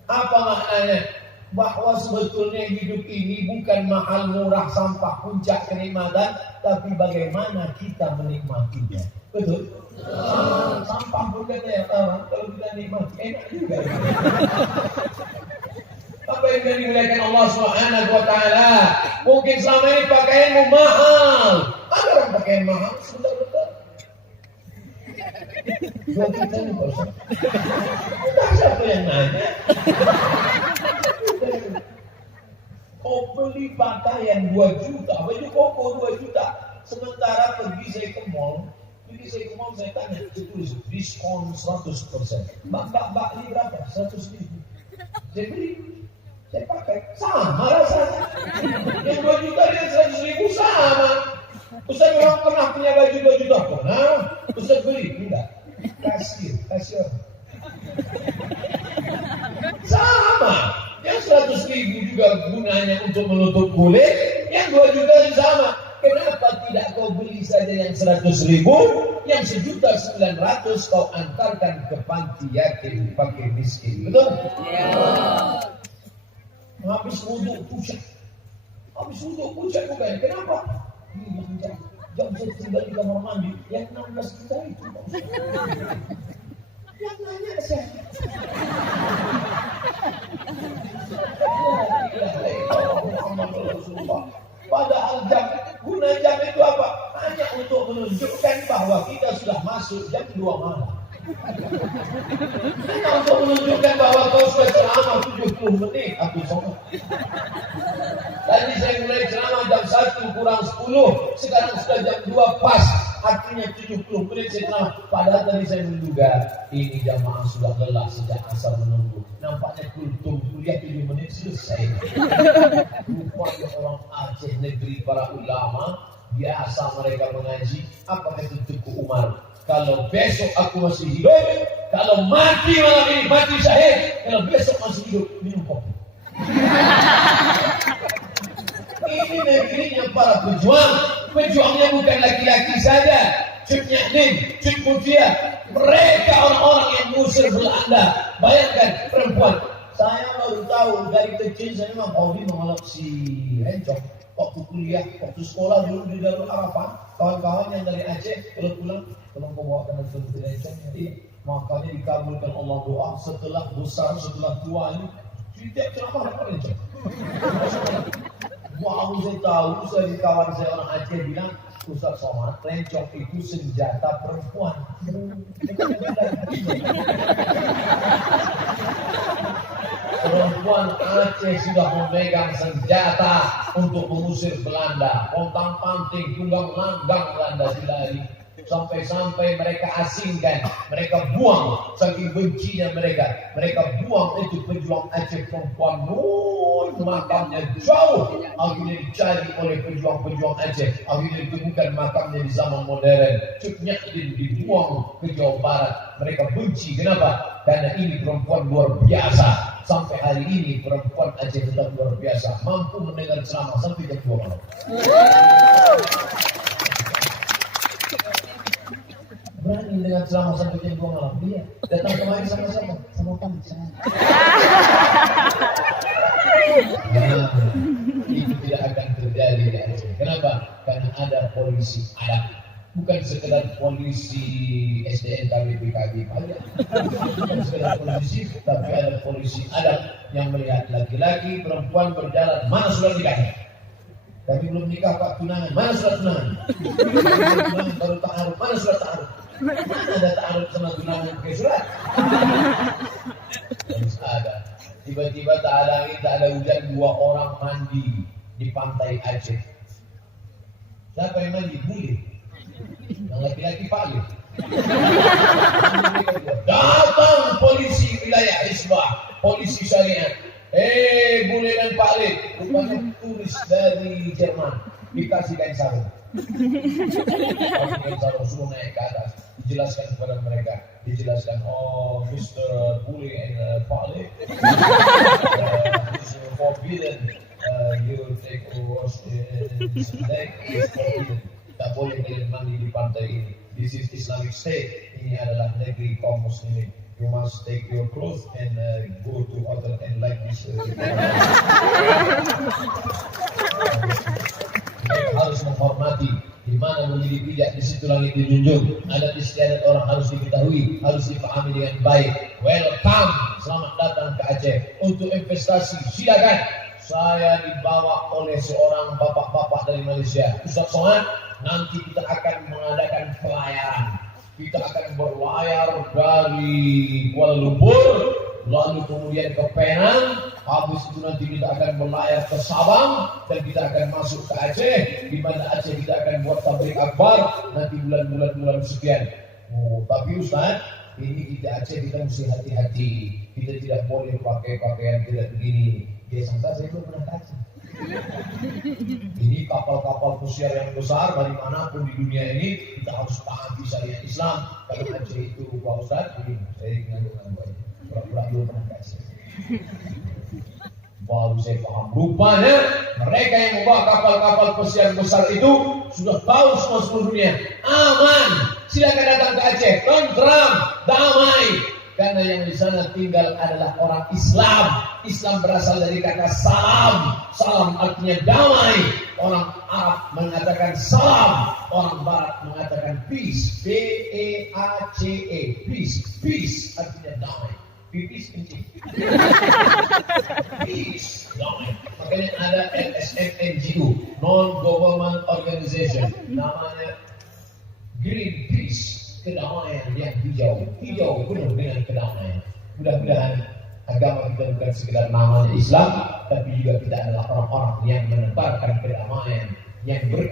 Apa maknanya? Bahwa sebetulnya hidup ini bukan mahal murah sampah puncak kenikmatan, tapi bagaimana kita menikmatinya. Betul? Sampah pun kata yang orang, kalau kita nikmati enak juga. Apa yang dimuliakan Allah Subhanahu wa Ta'ala? Mungkin selama ini pakaianmu mahal. Ada orang pakaian mahal, sebentar-bentar. 2 juta nih Pak Ustaz. Entah siapa yang nanya. Kau beli pakaian 2 juta, baju koko 2 juta. Sementara pergi saya ke mall, saya tanya, tulis diskon 100%. Mbak ini berapa? 100.000. Saya beli, saya pakai, sama rasanya. Yang 2 juta dan 100.000 sama. Ustaz memang pernah punya baju 2 juta? Pernah. Ustaz beli? Enggak. Kasir. Sama. Yang 100.000 juga gunanya untuk menutup kulit, yang 2 juta sama. Kenapa tidak kau beli saja yang 100.000, yang 1.900.000 kau antarkan ke panti yatim fakir miskin, betul? Ya. Habis wudhu pucat bukan? Kenapa? Jam saya tinggal di kamar mandi, yang 16 juta itu. Yang nanya saya. Padahal guna jam itu apa? Hanya untuk menunjukkan bahwa kita sudah masuk jam 2 malam. Hanya untuk menunjukkan bahwa kau sudah ceramah 70 menit aku sholat. Tadi saya mulai ceramah jam 1 kurang 10, sekarang sudah jam 2 pas. Artinya 70 menit saya ceramah. Padahal tadi saya menduga ini jamaah sudah lelah sejak asar menunggu. Nampaknya kultum kuliah 7 menit selesai. Rupanya orang Aceh negeri para ulama, biasa mereka mengaji. Apa kata Tuku Umar? Kalau besok aku masih hidup, kalau mati malam ini, mati syahid. Kalau besok masih hidup, minum kopi. Ini negerinya para pejuang. Pejuangnya bukan laki-laki saja. Cut Nyakdin, Cut Mutia. Mereka orang-orang yang ngusir Belanda. Bayangkan perempuan. Saya baru tahu dari kecil saya memang hobi mengelak si Encok. Waktu kuliah, waktu sekolah dulu di Darul Arafah, kawan-kawan yang dari Aceh kalau pulang, tolong kau bawakan untuk Encok. Jadi makanya dikabulkan Allah doa setelah besar, setelah tua ini. Setiap ceramah ada Encok. Wow, saya tahu, saya kawan saya orang Aceh bilang, Ustaz Somad, lencong itu senjata perempuan. Perempuan Aceh sudah memegang senjata untuk mengusir Belanda. Pontang-panting, tunggang langgang Belanda dilari. Sampai-sampai mereka asingkan, mereka buang, saking bencinya mereka. Mereka buang itu pejuang Aceh perempuan, makamnya jauh. Akhirnya dicari oleh pejuang-pejuang Aceh. Akhirnya ditemukan makamnya di zaman modern. Cuknya dibuang ke Jawa Barat. Mereka benci, kenapa? Karena ini perempuan luar biasa. Sampai hari ini perempuan Aceh tetap luar biasa, mampu mendengar ceramah sampai jam 2 malam. Berani dengan ceramah sampai jam 2 malam. Dia datang kemarin sama-sama pacar. Nah, itu tidak akan terjadi di Aceh. Kenapa? Karena ada polisi adat. Bukan sekedar polisi SDNK BPKB saja. Bukan sekedar polisi, tapi ada polisi adat yang melihat laki-laki, perempuan berjalan. Mana surat nikahnya? Tapi belum nikah Pak, tunangan. Mana surat tunangan? Tunangan baru ta'aruf. Mana surat ta'aruf? Mana ada ta'aruf sama tunangan ke surat? Harus ada. Tiba-tiba tak ada angin, tak ada hujan, 2 orang mandi di pantai Aceh. Siapa yang mandi? Bule. Yang laki-laki Pak. Datang polisi wilayah Hizbah, polisi syariat. Bule dan Pak Lid, rupanya turis dari Jerman, dikasih kain sarung. Kain sarung suruh naik ke atas, dijelaskan kepada mereka, dijelaskan, oh Mr. Bule and Pak Lid, it's forbidden, you take a wash in this lake, it's forbidden. Tak boleh kalian mandi di pantai ini. This is Islamic State. Ini adalah negeri kaum muslimin. You must take your clothes and go to hotel and like this. Harus menghormati. Di mana menjadi bijak, di situ langit dijunjung. Adat istiadat orang harus diketahui, harus dipahami dengan baik. Welcome, selamat datang ke Aceh. Untuk investasi, silakan. Saya dibawa oleh seorang bapak-bapak dari Malaysia. Ustaz Somad, nanti kita akan mengadakan pelayaran. Kita akan berlayar dari Kuala Lumpur, lalu kemudian ke Penang. Habis itu nanti kita akan berlayar ke Sabang dan kita akan masuk ke Aceh. Di mana Aceh kita akan buat tabligh akbar nanti bulan sekian. Oh, tapi Ustaz, ini kita Aceh kita mesti hati-hati. Kita tidak boleh pakai pakaian tidak begini. Ya sampai saya belum pernah kaji. Ini kapal-kapal pesiar yang besar dari manapun di dunia ini kita harus pahami syariat Islam. Kalau Aceh itu Pak Ustaz, ini saya dengan baik. Pura-pura belum pernah kaji. Baru saya paham. Rupanya mereka yang membawa kapal-kapal pesiar besar itu sudah tahu semua seluruh dunia. Aman, silakan datang ke Aceh, tentram, damai. Karena yang di sana tinggal adalah orang Islam. Islam berasal dari kata salam. Salam artinya damai. Orang Arab mengatakan salam. Orang Barat mengatakan peace. P-E-A-C-E. Peace. Peace artinya damai. Peace kencing. Peace. Damai. Makanya ada NSFNGO. Non-Government Organization. Namanya Greenpeace. Kedamaian yang hijau penuh dengan kedamaian. Mudah-mudahan agama kita bukan sekedar namanya Islam, tapi juga kita adalah orang-orang yang menebarkan kedamaian. Yang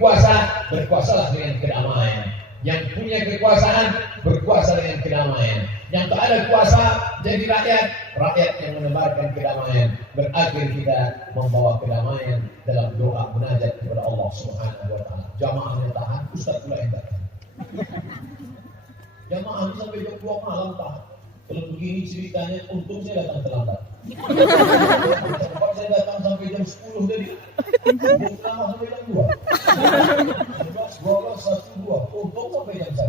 berkuasalah dengan kedamaian. Yang punya kekuasaan, berkuasa dengan kedamaian. Yang tak ada kuasa, jadi rakyat yang menebarkan kedamaian. Berakhir kita membawa kedamaian dalam doa munajat kepada Allah Subhanahu wa taala. Jamaahnya tahan, Ustaz pula yang tahan. Jamaah sampai jam 2 malam tahan. Kalau begini ceritanya, untung saya datang terlambat. Tempat saya datang sampai jam 10 tadi. Bukan sampai jam 2. 11, 12, 1, 2. Untung sampai jam 1.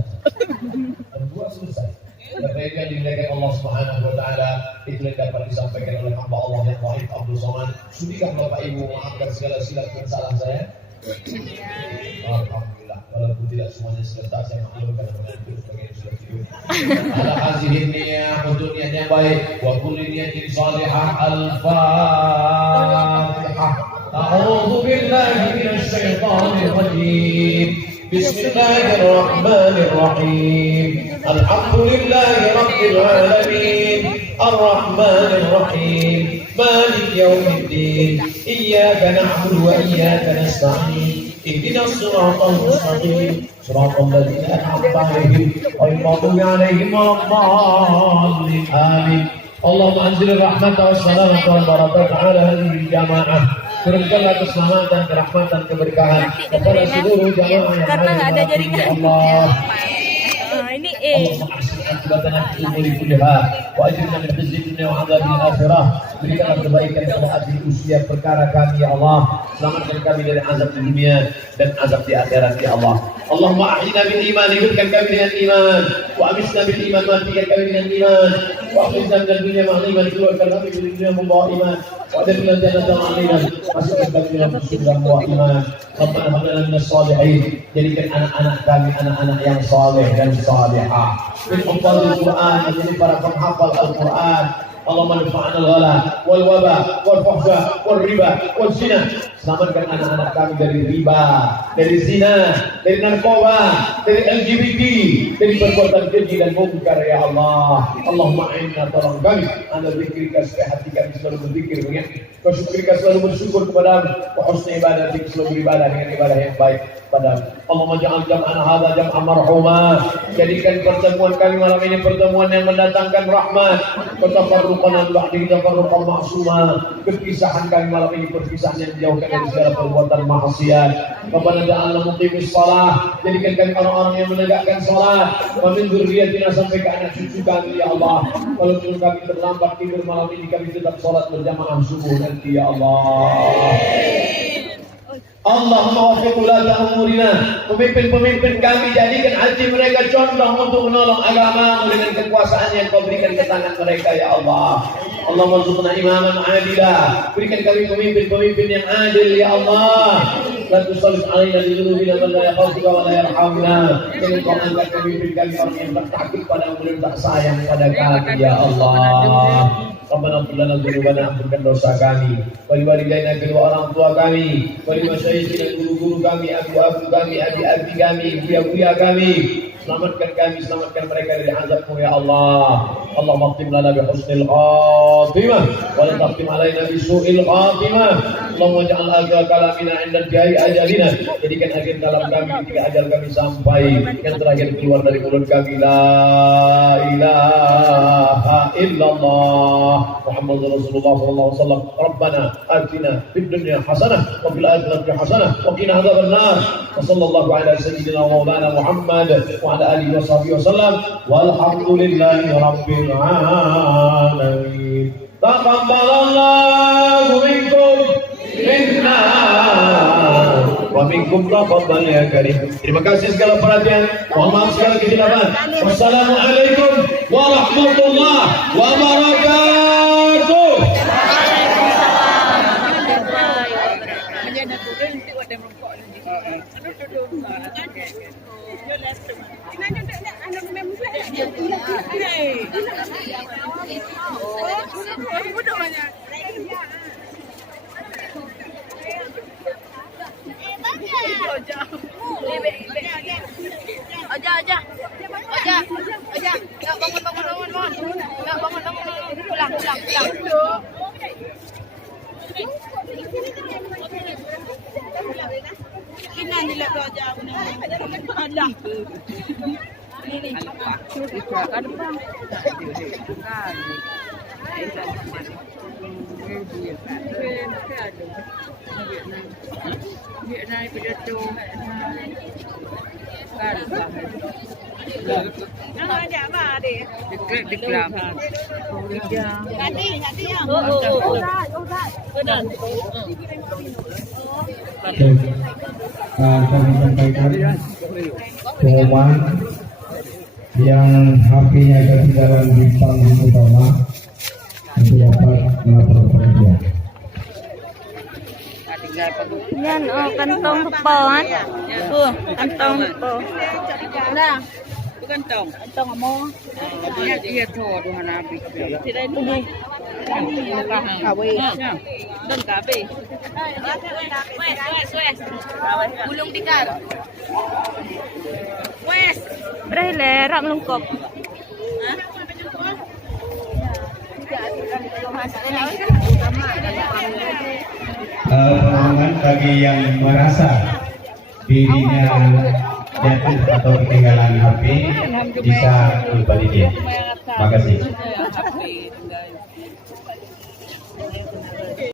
Jam 2 selesai. Bapak Ibu yang dimuliakan Allah Subhanahu wa taala, itu yang dapat disampaikan oleh hamba Allah yang Wahid Abdul Somad. Sudikah Bapak Ibu memaafkan segala silap dan salah saya? Alhamdulillah. Walaupun tidak semuanya selesai, saya maklum karena menantu sebagai sudah tidur. Ala hazihin niyah untuk niat yang baik. Wa kulli niyatin salihah. Al-Fatihah. A'udzu billahi minasy syaithanir rajim. بسم الله الرحمن الرحيم الحمد لله رب العالمين الرحمن الرحيم مالك يوم الدين إياك نعبد وإياك نستعين اهدنا الصراط المستقيم صراط الذين أنعمت عليهم غير المغضوب عليهم ولا الضالين آمين اللهم أنزل الرحمة والسلامة والبركة على هذه الجماعة. Turunkanlah keselamatan, kerahmatan, keberkahan kepada seluruh jamaah yang Karena nggak ada jaringan. Ya Allah. Ini اللهم احسن عاقبتنا في الامور كلها واجرنا من خزي الدنيا وعذاب الاخره. Berikanlah kebaikan pada akhir usia perkara kami ya Allah. Selamatkan kami dari azab di dunia dan azab di akhirat ya Allah. Allahumma ahyina bil iman, hidupkan kami dengan iman. Wa amisna bil iman, matikan kami dengan iman. Wa akhirna minal dunya ma'al iman, keluarkan kami dari dunia membawa iman. Wa adkhilna jannata ma'al iman, masukkan kami dalam surga membawa iman. Rabbana hab lana minas shalihin, jadikan anak-anak kami anak-anak yang saleh dan salihah. Min hafazil Quran, menjadi para penghafal Al-Quran. Allahumma anfa'na al-ghala wal waba wal fahsya wal riba wal zina. Selamatkan anak-anak kami dari riba, dari zina, dari narkoba, dari LGBT, dari perbuatan keji dan mungkar ya Allah. Allahumma a'inna, tolong kami anda zikrika supaya hati kami selalu berzikir mengingat kau, syukrika selalu bersyukur kepadamu, wa husni ibadatik, selalu beribadah dengan ibadah yang baik padamu. Allahumma ja'al jam'ana hadza jam'an marhumah, jadikan pertemuan kami malam ini pertemuan yang mendatangkan rahmat. Tafarruqan ba'di tafarruqan ma'suma, perpisahan kami malam ini perpisahan yang dijauhkan dari segala perbuatan maksiat. Rabbana ja'alna muqimis shalah, jadikan kami orang-orang yang menegakkan salat. Wa min dzurriyyatina, sampai ke anak cucu kami ya Allah. Walaupun kami terlambat tidur malam ini, kami tetap salat berjamaah subuh nanti ya Allah. Allahumma waffiq ulata umurina, pemimpin-pemimpin kami jadikan hati mereka contoh untuk menolong agama dengan kekuasaan yang kau berikan ke tangan mereka ya Allah. Allahumma rzuqna imaman adila, berikan kami pemimpin-pemimpin yang adil ya Allah. La tusallit alaina bi dhunubina man la yakhafuka wa la yarhamna, jangan kau angkat pemimpin kami orang yang tak takut padamu dan tak sayang pada kami ya Allah. Rabbana ighfir lana dzunubana, ampunkan dosa kami, wali walidaina, kedua orang tua kami, wali masyayikhina, guru-guru kami, abu-abu kami, adik-adik kami, buya-buya kami. Selamatkan kami, selamatkan mereka dari azab-Mu ya Allah. Allahumma khtim lana bi husnil khatimah wa la takhtim alaina bi su'il khatimah. Allahumma ja'al akhir kalamina 'inda intihai ajalina, jadikan akhir kalam kami ketika ajal kami sampai, yang terakhir keluar dari mulut kami la ilaha illallah Muhammadur Rasulullah sallallahu alaihi wasallam. Rabbana atina fid dunya hasanah wa fil akhirati hasanah wa qina adzabannar. Wa sallallahu ala sayyidina wa maulana Muhammad wa ala alihi wa sahbihi wasallam walhamdulillahi rabbil alamin. Taqabbalallahu minkum minna wa minkum taqabbal ya karim. Terima kasih segala perhatian, mohon maaf segala kesilapan. Wassalamualaikum warahmatullahi wabarakatuh. Kami sampaikan pengumuman yang HP-nya ketinggalan di panggung utama untuk dapat melapor pekerja. Yan, oh, kantong pepoan. Kantong pepo. Nah, Kantong. kantong mo. Iya tuh, aduh nabi. Tidak itu. Doon kape. Wes. Gulong tikar. Wes. Brele, rak melungkop. Permohonan bagi yang merasa dirinya jatuh atau ketinggalan HP bisa berbalik. Terima kasih.